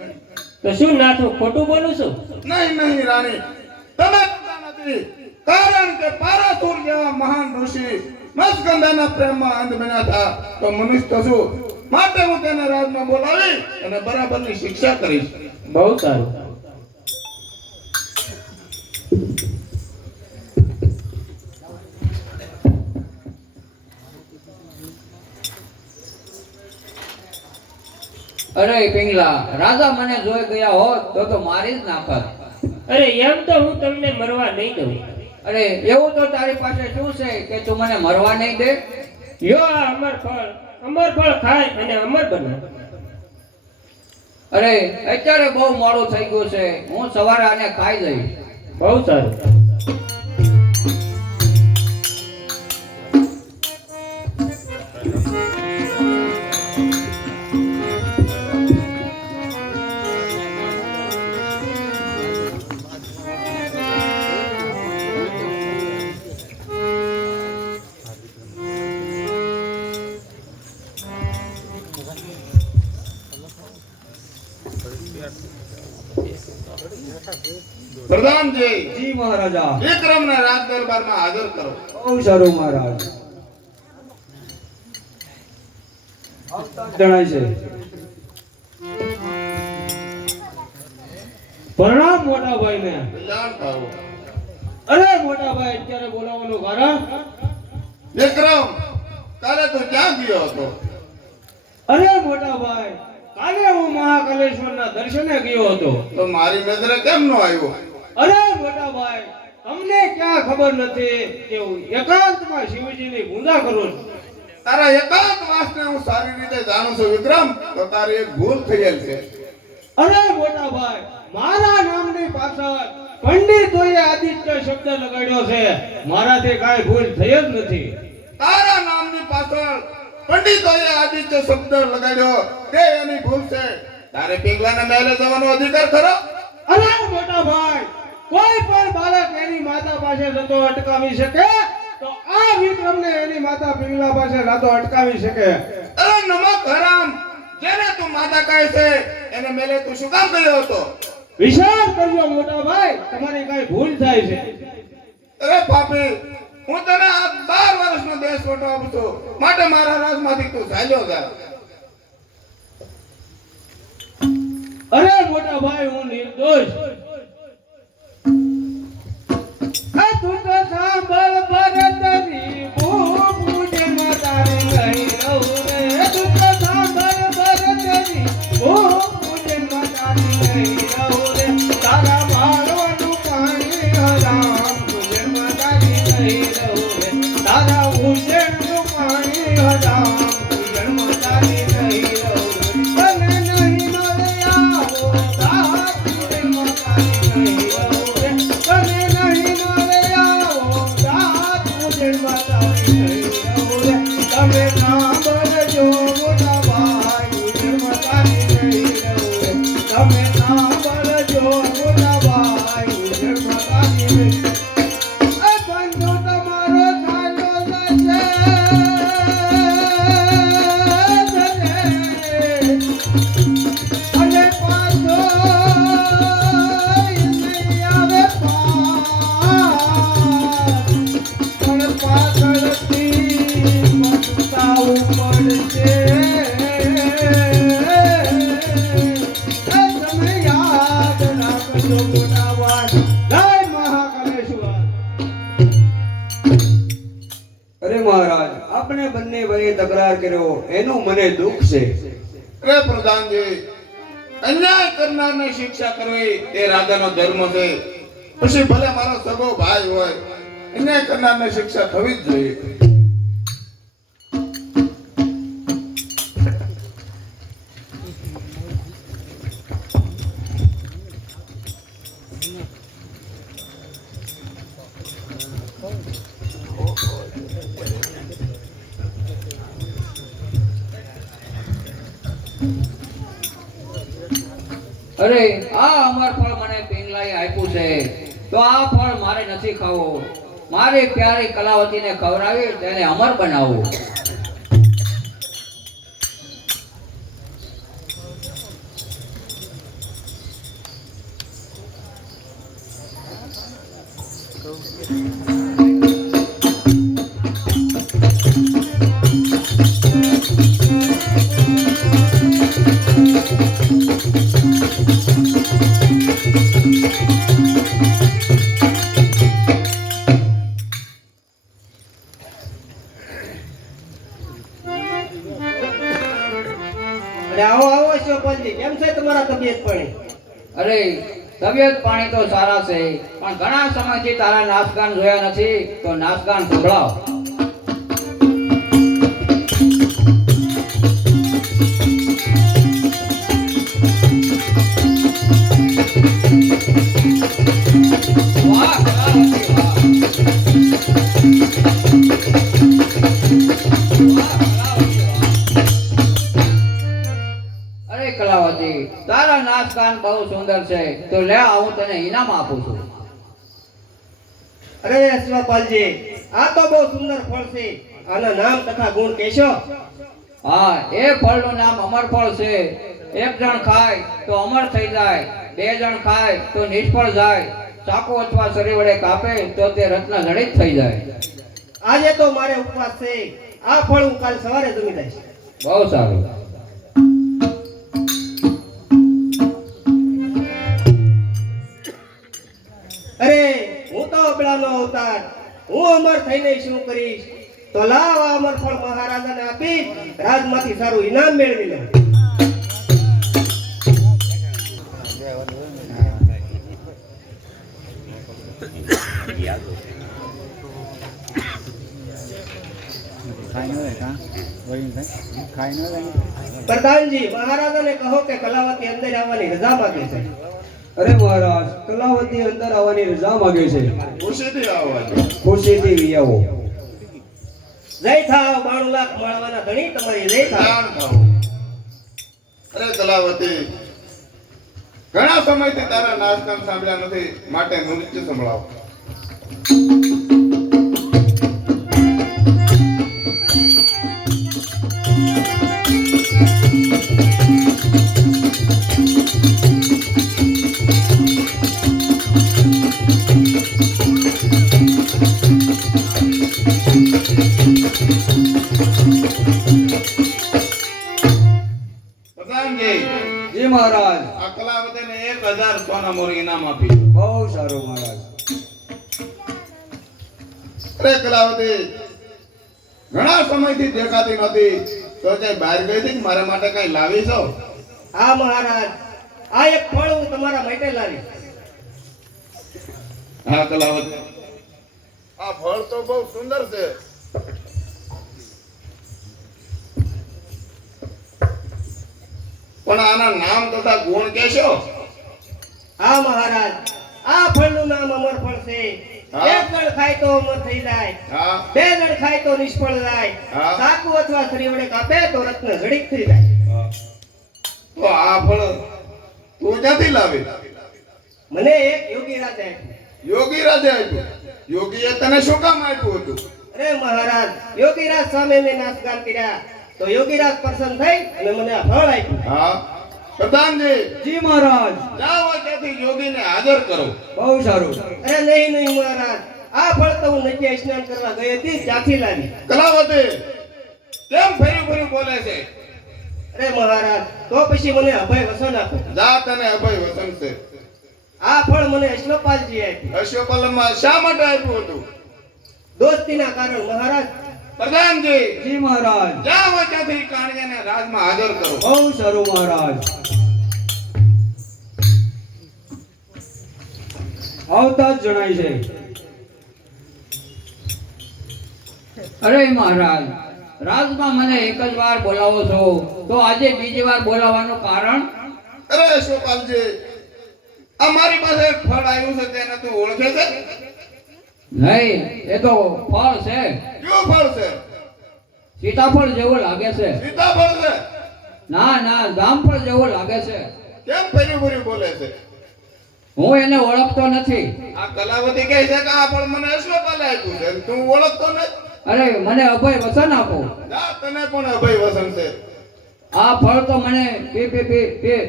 તો શું નાથું ખોટું બોલું છું? નહીં રાણી, તમે કરતા નથી. કારણ કે પારાસુર જેવા મહાન ઋષિ મત્સ્યગંધાના પ્રેમમાં અંધ બન્યા હતા, તો મનુષ્ય તો શું? માટે હું તેને રાજમાં બોલાવી અને બરાબરની શિક્ષા કરીશ. બહુ સારું. અરે પિંગલા, રાજા મને જોઈ ગયા હોત તો મારી જ નાખત. અરે એમ તો હું તમને મરવા નહીં દઉં. અરે એવું તો તારી પાસે શું છે કે તું મને મરવા નહીં દે? યો આ અમર ફળ ખાય અને અમર બને. અરે અત્યારે બહુ મોડું થઈ ગયું છે, હું સવારે આને ખાઈ જઈશ. બહુ સારું. પ્રધાનજી, જી મહારાજા. વિક્રમને રાજ દરબારમાં હાજર કરો. બહુ સારું મહારાજ. જણાય છે. પ્રણામ મોટા ભાઈને. કલ્યાણ થાઓ. અરે મોટા ભાઈ, અત્યારે બોલાવવાનું કારણ? વિક્રમ, કાલે તું ક્યાં ગયો હતો? અરે મોટા ભાઈ, કાલે હું મહાકાલેશ્વરના દર્શને ગયો હતો. તો મારી નજરે કેમ ન આવ્યો? અરે મોટા ભાઈ, તમને ક્યાં ખબર નથી કે હું એકાંતમાં શિવજીની પૂજા કરું છું. તારા એકાંત વાસને હું સારી રીતે જાણું છું વિક્રમ. તો તારી એક ભૂલ થયેલ છે. અરે મોટા ભાઈ, મારા નામની પાછળ પંડિતોએ આદિત્ય શબ્દ લગાડ્યો છે. મારાથી કાંઈ ભૂલ થઈ જ નથી. તારા નામની પાછળ પંડિતોએ આદિત્ય શબ્દ લગાડ્યો તે એની ભૂલ છે. તારે પિંગલાના મહેલે જવાનો અધિકાર ખરો? અરે મોટા ભાઈ, કોઈ પણ બાળક એની માતા પાસે જતો અટકાવી શકે તો આ વિક્રમને એની માતા પિંગલા પાસે જતો અટકાવી શકે. અરે નમક હરામ, જેને તું માતા કહે છે એને મેલે તું શું કામ ગયો હતો? વિચાર કરજો મોટા ભાઈ, તમારી કઈ ભૂલ થાય છે. અરે પાપી, હું તને આ 12 વર્ષનો દેશ વટો આપું છું, માટે મારા રાજમાંથી તું ચાલ્યો જા. અરે મોટા ભાઈ, હું નિર્દોષ. આ તું તો સાંભળ ભરતની ભૂખ, મુજે માતારી નહીં રહું રે. તું તો સાંભળ ભરતની ભૂખ, મુજે માતારી નહીં રહું રે. તારા મારવાનું પાણી હરામ, મુજે માતારી નહીં રહું રે. તારા ઉજળનું પાણી હરામ, મુજે માતારી નહીં રહું રે. તને નહીં મળે આવો સાથ, મુજે માતારી નહીં રહું રે. તને નહીં મળે આવો સાથ, મુજે માતારી નહીં રહું રે. તમે સાંભળજો મોટા ભાઈ, મુજે માતારી નહીં રહું રે. તમે સાંભળજો મોટા ભાઈ, મુજે માતારી નહીં. એ બંધુ તમારો ચાલ્યો જશે, અને પાછો નહીં આવે પણ પાછળથી પછતાવું પડશે. તમે યાદ રાખજો મોટા ભાઈ. જય મહાકાલેશ્વર. અરે મહારાજ, આપણે બંને ભાઈએ તકરાર કર્યો એનું મને દુઃખ છે. અરે પ્રધાનજી, અન્યાય કરનારને શિક્ષા કરવી તે રાજાનો ધર્મ છે. પછી ભલે મારો સગો ભાઈ હોય, અન્યાય કરનારને શિક્ષા થવી જ જોઈએ. અરે આ અમર ફળ મને પિંગલાએ આપ્યું છે, તો આ ફળ મારે નથી ખાવું. મારી પ્યારી કલાવતીને ખવડાવી તેને અમર બનાવવું. અરે આવો આવો શોપાલજી, કેમ છે તમારા તબિયત પાણી? અરે તબિયત પાણી તો સારા છે, પણ ઘણા સમયથી તારા નાચગાન જોયા નથી, તો નાચગાન સંભળાવ. વાહ કલાવતી વાહ. વાહ કલાવતી વાહ. અરે કલાવતી, તારા નાચ ગાન બહુ સુંદર છે, તો લે હું તને ઇનામ આપું છું. અરે શિવપાલજી, આ તો બહુ સુંદર ફળ છે, આના નામ તથા ગુણ કહેશો? હા, એ ફળનું નામ અમરફળ છે. એક જણ ખાય તો અમર થઈ જાય, બે જણ ખાય તો નિષ્ફળ જાય, ચાકુ અથવા છરી વડે કાપે તો તે રત્ન જડિત થઈ જાય. આજે તો મારે ઉપવાસ છે, આ ફળ હું કાલ સવારે જમી લઈશ. બહુ સારું. અરે હું તો અબળાનો અવતાર, હું અમર થઈને શું કરીશ? તો લાવ આ અમર ફળ મહારાજાને આપી રાજમાંથી સારું ઇનામ મેળવી લે. પ્રધાનજી, મહારાજાને કહો કે કલાવતી અંદર આવવાની રજા માંગે છે. અરે મહારાજ, કલાવતી અંદર આવવાની રજા માંગે છે. ખુશીથી આવવા દો. ખુશીથી વી આવો. જય થાવ 92 લાખ મળવાના ધણી, તમારી જય થાવ. જાણ થાઓ. અરે કલાવતી, ઘણા સમયથી તારા નાચગાન સાંભળ્યા નથી, માટે નૃત્ય સંભળાવો. પ્રધાનજી, જી મહારાજ. આ કલાવતીને 1000 સોના મોરી ઇનામ આપી. બહુ સારું મહારાજ. અરે કલાવતી, ઘણા સમયથી દેખાતી નથી, તો ક્યાંય બહાર ગઈ હતી કે મારા માટે કઈ લાવી છો? હા મહારાજ, આ એક ફળ હું તમારા માટે લાવી. હા કલાવતી, આ ફળ તો બહુ સુંદર છે. પણ આના નામ તથા ગુણ કહેશો? હા મહારાજ, આ ફળનું નામ અમર ફળ છે. હા. એક જણ ખાય તો અમર થઈ જાય, હા. બે જણ ખાય તો નિષ્ફળ જાય, હા. ચાકુ અથવા છરી વડે કાપે તો રત્ન જડિત થઈ જાય. તો આ ફળ તું ક્યાંથી લાવી? મને એક યોગી રાજા આપ્યું. યોગી રાજે આપ્યું. યોગીએ તને શું કામ આપ્યું હતું? અરે મહારાજ, યોગીરાજ સામે મેં નાચગાન કર્યા તો યોગીરાજ પ્રસન્ન થઈ અને મને આ ફળ આપ્યું. હા પ્રધાનજી, જી મહારાજ. જાઓ ત્યાંથી યોગીને હાજર કરો. બહુ સારું. અરે નહીં નહીં મહારાજ, આ ફળ તો હું નદીએ સ્નાન કરવા ગઈ હતી ત્યાંથી લાવી. કલાવતી, કેમ ફરી ફરી બોલે છે? અરે મહારાજ, તો પછી મને અભય વસન આપો. જા, તને અભય વસન છે. આ ફળ મને અશ્વપાલજી આપ્યું. અશ્વપાલનમાં શા માટે આપ્યું હતું? દોસ્તીના કારણ મહારાજ. પ્રધાનજી, જી મહારાજ. જાઓ ત્યાંથી કાણિયાને રાજમાં હાજર કરો. બહુ સારું મહારાજ. આવતા જ જણાય છે. અરે મહારાજ, રાજમાં મને એક જ વાર બોલાવો છો, તો આજે બીજી વાર બોલાવવાનું કારણ? અરે અશ્વપાલજી, આ મારી પાસે એક ફળ આવ્યું છે, તેને તું ઓળખે છે? નહીં, એ તો ફળ છે. કયું ફળ છે? સીતાફળ જેવું લાગે છે. સીતાફળ છે? ના ના, જામફળ જેવું લાગે છે. કેમ ફરી ફરી બોલે છે? હું એને ઓળખતો નથી. આ કલાવતી કહે છે કે આ ફળ મને અશ્વપાલે આપ્યું છે, તું ઓળખતો નથી? અરે મને અભય વસન આપો. જા, તને પણ અભય વસન છે. આ ફળ તો મને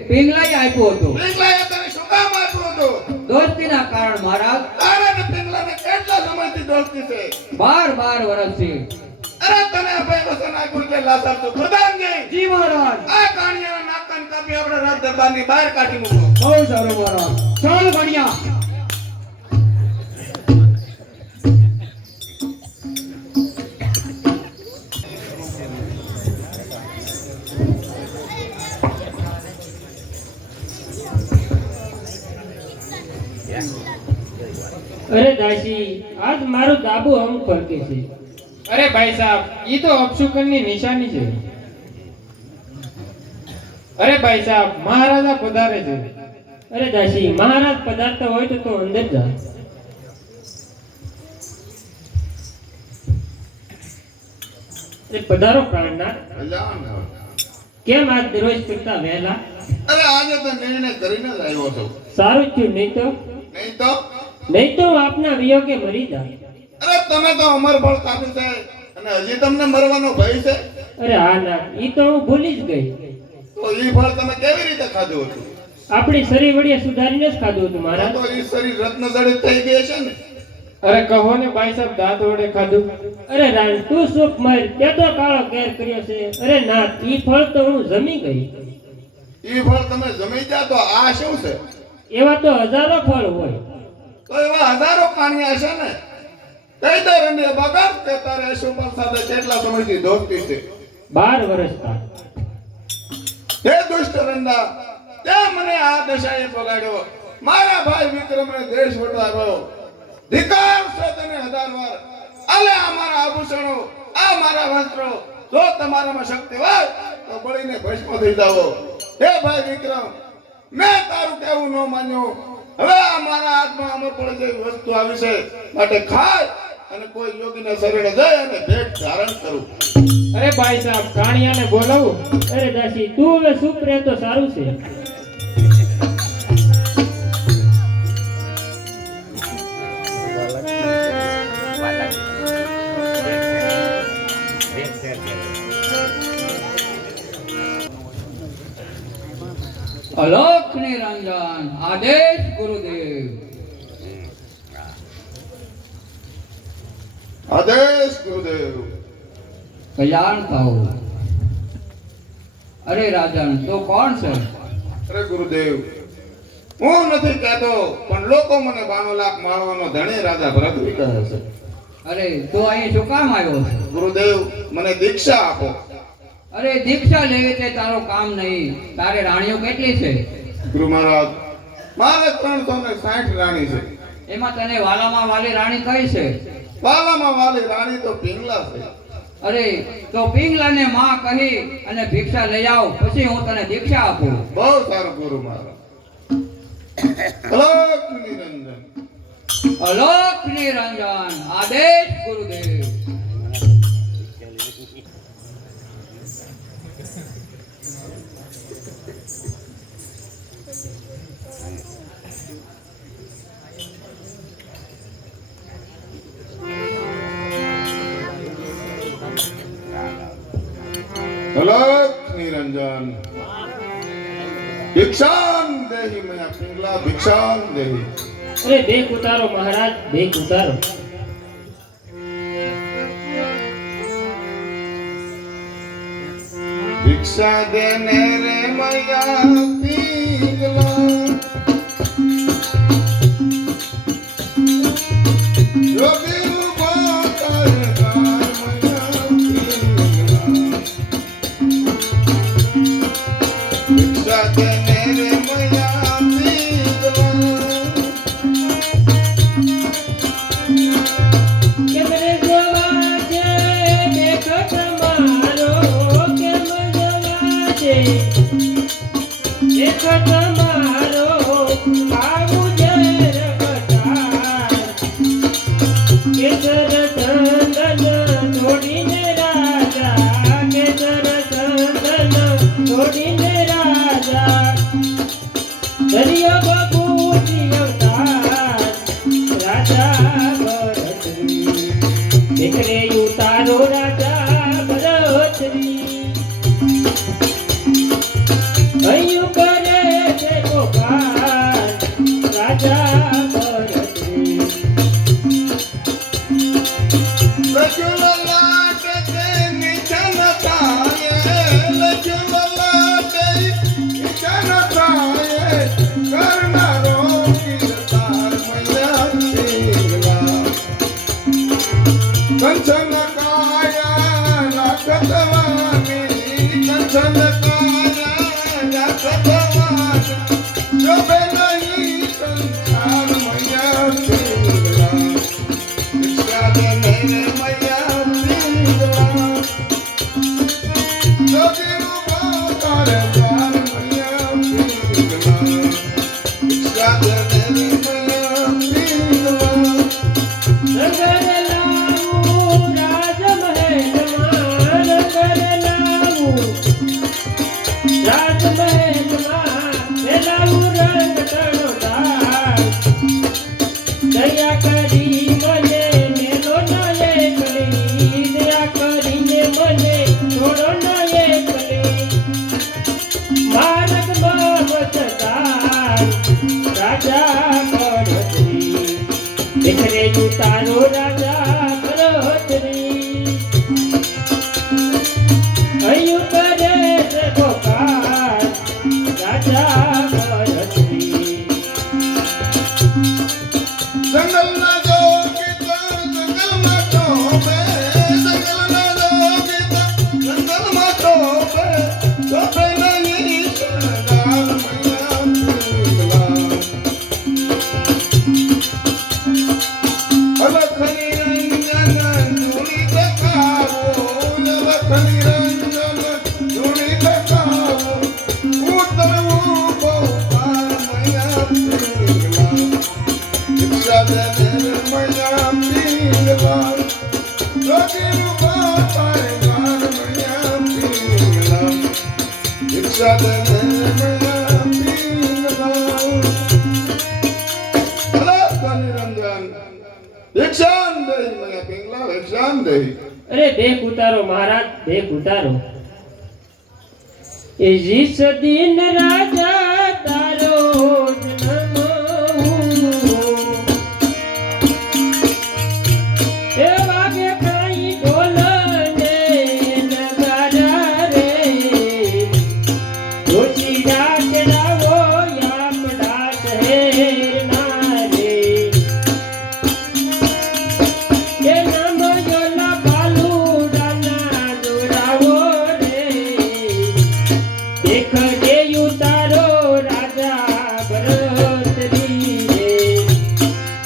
પિંગલાઈ આપ્યું હતું. પિંગલાએ તને શું કામ આપ્યું હતું? દોસ્તીના કારણ મહારાજ. તારા ને પિંગલાને કેટલા સમયથી દોસ્તી છે? 12 વર્ષથી. અરે તને અભય વસન આપ્યું એટલે લાસાર તો પ્રધાનજી, જી મહારાજ. આ કાણિયાના નાકન કાપી આપણે રાજ દરબારની બહાર કાઢી મૂકો. બહુ સારું મહારાજ. ચાલ ગણ્યા. અરે દાસી આજ મારું દાબુ અંગ ફરકે છે. અરે ભાઈ સાહેબ ઈ તો અપશુકનની નિશાની છે. અરે ભાઈ સાહેબ મહારાજા પધારે છે. અરે દાસી મહારાજ પધારતા હોય તો અંદર જા. અરે પધારો પ્રાણનાથ. કલ્યાણ. કેમ આજ દરરોજ કરતા વહેલા? અરે આજે તો નિર્ણય કરીને જ આવ્યો છું. સારું થયું, નહીં તો હું આપના વિયોગે મરી જાઉં. અરે તમે તો અમર ફળ કાપ્યું છે અને હજી તમને મરવાનો ભય છે. અરે હા ના, ઈ તો હું ભૂલી જ ગઈ. તો ઈ ફળ તમે કેવી રીતે ખાધું હતું? આપણી શરીર વડિયા સુધારીને જ ખાધું હતું મહારાજ. તો ઈ શરીર રત્ન જડિત થઈ ગઈ છે ને. અરે કહો ને ભાઈ સાહેબ દાંત વડે ખાધું. અરે રાણ તું સુખ મર, તે તો કાળો કેર કર્યો છે. અરે ના, ઈ ફળ તો હું જમી ગઈ. ઈ ફળ તમે જમી ગયા તો આ શું છે? એવા તો હજારો ફળ હોય. તો એવા હજારો પાણી હશે ને. કઈ દે રંડિયા બગાડ કે તારે અશુપલ સાથે કેટલા સમયથી દોસ્તી છે? 12 વર્ષ તા. હે દુષ્ટ રંડા, તે મને આ દશાએ બગાડ્યો. મારા ભાઈ વિક્રમને દેશ વટાવ્યો. ધિકાર છે તને 1000 વાર. આલે આ મારા આભૂષણો, આ મારા વસ્ત્રો. જો તમારામાં શક્તિ હોય તો બળીને ભસ્મ થઈ જાઓ. હે ભાઈ વિક્રમ, મેં તારું કહેવું ન માન્યું. હવે આ મારા હાથમાં અમર પડે જેવી વસ્તુ આવી છે, માટે ખાય અને કોઈ યોગીને શરણે જઈ અને ભેટ ધારણ કરું. અરે ભાઈ સાહેબ કાણિયાને બોલાવું. અરે દાસી તું હવે ચૂપ રહે તો સારું છે. અલોક નિરંજન આદેશ ગુરુદેવ. આદેશ ગુરુદેવ. કલ્યાણ થવું. અરે રાજન તો કોણ છે? અરે ગુરુદેવ, હું નથી કહેતો પણ લોકો મને 92 લાખ માળવાનો ધણી રાજા ભરતવી કહે છે. અરે તું અહીં શું કામ આવ્યો છે? ગુરુદેવ, મને દીક્ષા આપો. અરે દીક્ષા લેવી તે તારો કામ નહીં. તારે રાણીઓ કેટલી છે? ગુરુ મહારાજ, મારે 360 રાણી છે. એમાં તને વાલામાં વાલી રાણી કઈ છે? વાલામાં વાલી રાણી તો પિંગલા છે. અરે તો પિંગલાને માં કહી અને ભિક્ષા લઈ આવ, પછી હું તને દીક્ષા આપું. બહુ સારું ગુરુ મહારાજ. અલોક નિરંજન. અલોક નિરંજન આદેશ ગુરુદેવ. અલોક નિરંજન. ભિક્ષામ દેહી મયા પિંગલા, ભિક્ષામ દેહી. અરે દેખ ઉતારો મહારાજ, દેખ ઉતારો. ભિક્ષા દેને રે મયા પિંગલા. યોગી ઉભો કર ગાર મયા પિંગલા. ભિક્ષા દેને રે મયા પિંગલા. કેમ રે જવા છે દેખ તમારો, કેમ જવા છે દેખ તમારો. આવું જર બતાર કેસર ચંદન છોડીને રાજા, કેસર ચંદન છોડીને રાજા. દરિયો બબૂતી અવતાર રાજા ભરતરી, દેખરે ઉતારો રાજા ભરતરી. કયું કરે છે પોકાર રાજા ભરતરી. લજુલાટે તે નિજન તાયે, લજુલાટે નિજન તાયે. કરનારો કીર્તાર મયા પિંગલા. કંચન કાયા રાખતવાની, કંચન કાયા રાખતવાની. જોબે નહીં સંસાર મયા પિંગલા. રાજા ભરતરી દેખરે ઉતારો રાજા ભરતરી અયું કરે છે ગોપાલ રાજા ભરતરી જંગલના જોગીતા જંગલમાં ચોપે જંગલના જોગીતા જંગલમાં ચોપે ચોપે નહીં સરદાર મૈયા પિંગલા અલખની રંજન ધૂણી દેખાવો અલખની રંજન ધૂણી દેખાવો ઉતરવું ગોપાલ મૈયા પિંગલા ભિક્ષા દે મૈયા પિંગલા જોગીનું બાપાએ ગાન મૈયા પિંગલા ભિક્ષા દે મૈયા પિંગલા નિરંજન ભિક્ષાન દે મૈયા પિંગલા ભિક્ષાન દે અરે ભેખ ઉતારો મહારાજ ભેખ ઉતારો એ જીસ દિન રાજા તારો એ વાગે કઈ ઢોલ ને નગારા રે જોશી રાત રાવો યામડા શહેર ના રે એ નામ જોલા બાલુડાના દોરાવો રે દેખ જે ઉતારો રાજા ભરતરી રે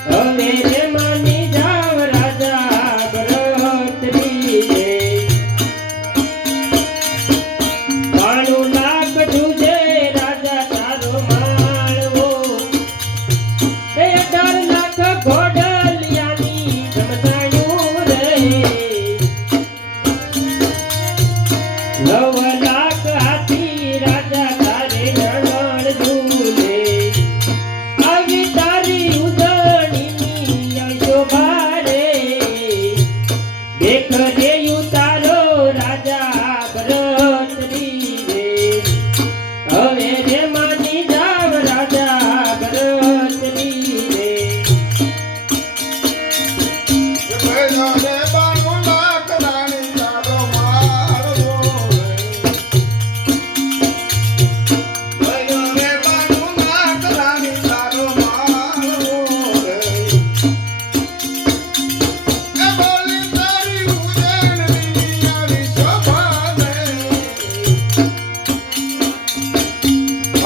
હવે રે માની જાવ રાજા ભરતરી રે 92 લાખ જુજે રાજા તારો માળવો એ 18 લાખ ઘોડલિયાની જમતાયું રે 9 લાખ હાથી રાજા તારે નણણ ઝૂલે આવી તારી ઉજળણીની શોભા રે દેખ રે ઉતારો રાજા ભરતરી રે હવે રે માની જાવ રાજા ભરતરી રે મૈયા ને બાનું લાખ રાણી તારો માળવો મૈયા ને બાનું લાખ રાણી તારો માળવો એ બોલી તારી ઉજળની આવી શોભા રે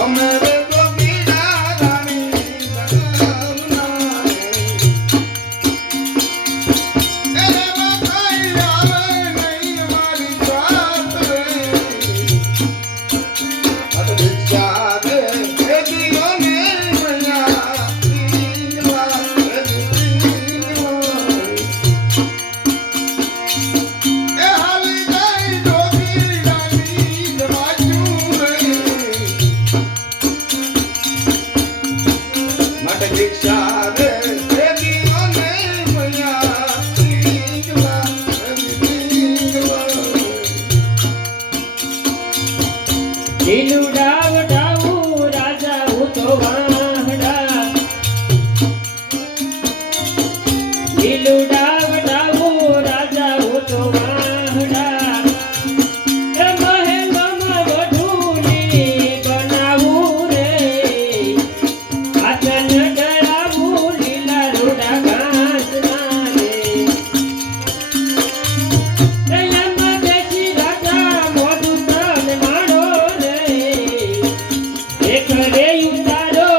અમે રે ગોપીના રાણી જગન્ના રે એને મકાઈ આવે નહીં મારી જાત રે અટ ભિક્ષા દે એ દિયો ને મૈયા પિંગલા એ હાલી જાય જોગી રાની જમાચું રે માટે ભિક્ષા દે એ દિયો ને મૈયા પિંગલા એ લીલુડા વડાવું રાજા હું તો વાહડા લીલુડા વડાવું રાજા હું તો વાહડા એ મહેલમાં વઢુલી બનાવું રે આચન ડરાવું લીલા રૂડા ઘાસના રે એમાં બેસી રાજા મોઢું તન માણો રે દેખ રે ઉતારો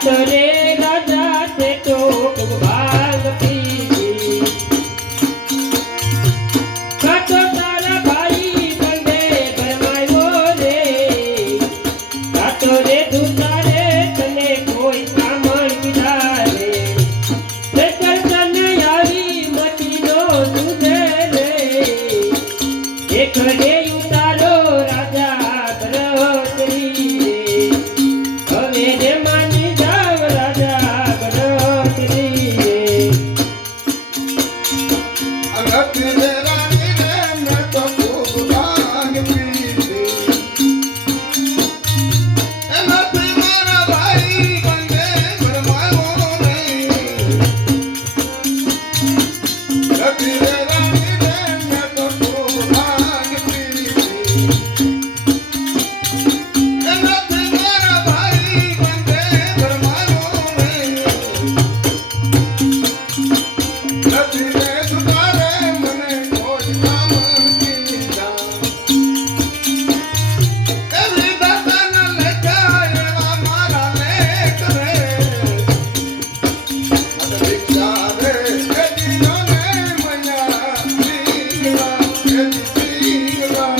કાતો રે રાજા તે તો ખૂબ ભાંગ પીધી કાતો તારા ભાઈ બંને ભરમાયો રે કાતો રે દુતારે તને કોઈ સામળ કીધા રે તે કરતને આવી મતીનો સુધે રે એક રે ઉતારો રાજા ભરતરી હવે રે માની જાવ રાજા ભરતરી અનથી રે રાની રે મેં તો ખૂબ ભાંગ પીધી એનાથી મારા ભાઈ બંને ભરમાયો રે અનથી રે રાની રે મેં તો ખૂબ ભાંગ પીધી એનાથી મારા ભાઈ બંને ભરમાયો રે નથી રે સુધારે મને કોઈ કામ કીધા એવી દાદાના લેખા એવા મારા લેખ રે મત ભિક્ષા રે એ દીનોને મયા પીંગલા એ પીંગલા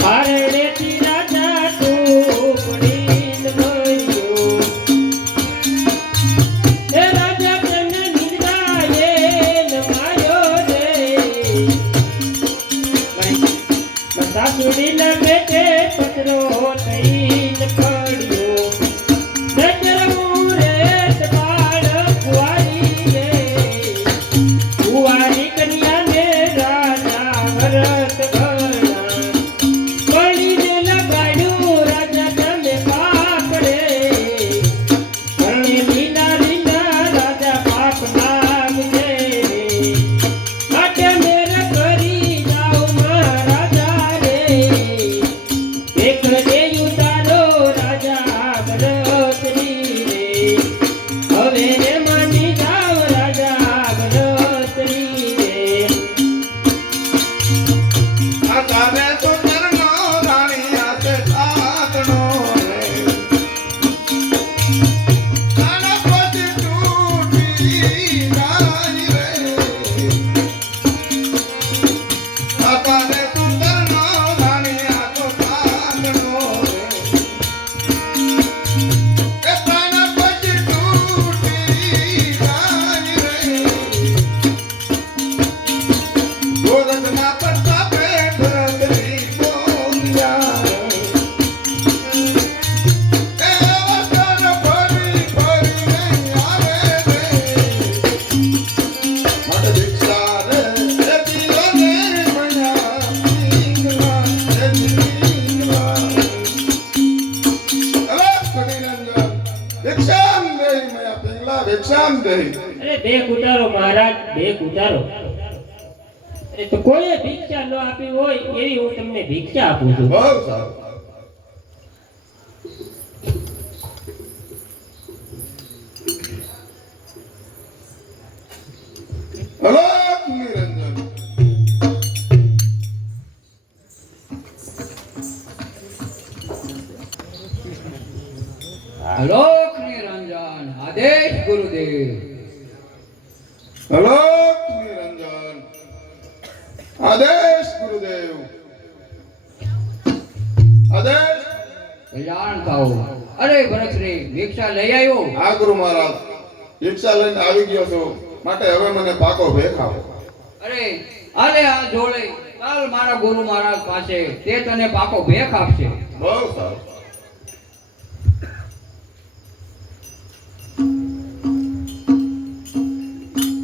પારણેથી રાજા ટોપડીન મળ્યો એ રાજા તને નિંદ્રાએ નમાયો રે સાસુડીના પેટે પતરો થઈને પડ્યો નજર મુરે બાળ કુંવારી રે કુંવારી કન્યાને રાજા ભરત ઘણા કળીને લગાડ્યું રાજા તમે પાકડે કરણે લીલા લીલા રાજા પાક નામજે માટે મેર કરી જાઓ મહારાજા રે એક રે ઉતારો રાજા ભરતરી રે હવે રે માની જાઓ રાજા ભરતરી રે આ તારે તો કરનો રાણી આતે તાતણો રે તારા પછી તૂટી જાય રે આ તારે તો કરનો રાણી આતો તાતણો રે એ તારા પછી તૂટી જાય રે ગોરખના પ્રતાપે ભરતરી બોલ્યા એ અવસર ફરી ફરીને આવે રે મત ભિક્ષા રે એ દીવાને મયા પીંગલા એ પીંગલા અરે કનીનંદન ભિક્ષામ દેહી મયા પીંગલા ભિક્ષામ દેહી અરે દેખ ઉતારો મહારાજ દેખ ઉતારો અરે તો કોઈએ ભિક્ષા ન આપી હોય એવી હું તમને ભિક્ષા આપું છું બહુ સારું અલોક નિરંજન અલોક નિરંજન આદેશ ગુરુદેવ અલોક નિરંજન આદેશ ગુરુદેવ આદેશ કલ્યાણ થાઓ અરે ભરતશ્રી ભિક્ષા લઈ આવ્યો આ ગુરુ મહારાજ ભિક્ષા લઈને આવી ગયો છું માટે હવે મને પાકો ભેખ આપો અરે આલે આ જોડે કાલ મારા ગુરુ મહારાજ પાસે તે તને પાકો ભેખ આપશે બહુ સારું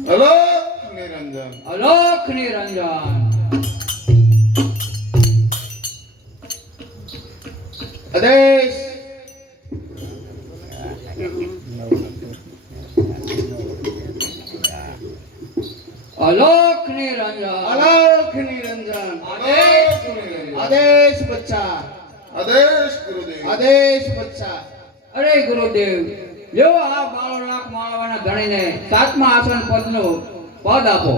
અલોક નિરંજન અલોક નિરંજન આદેશ અલોક નિરંજન અલોક નિરંજન આદેશ ગુરુદેવ આદેશ બચ્ચા આદેશ ગુરુદેવ આદેશ બચ્ચા અરે ગુરુદેવ લ્યો આ 12 લાખ માળવાના ધણીને સાતમા આસન પદનું પદ આપો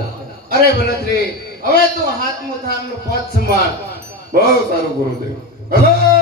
અરે ભરતરી હવે તું હાથમું થામનું પદ સંભાળ બહુ સારું ગુરુદેવ હલો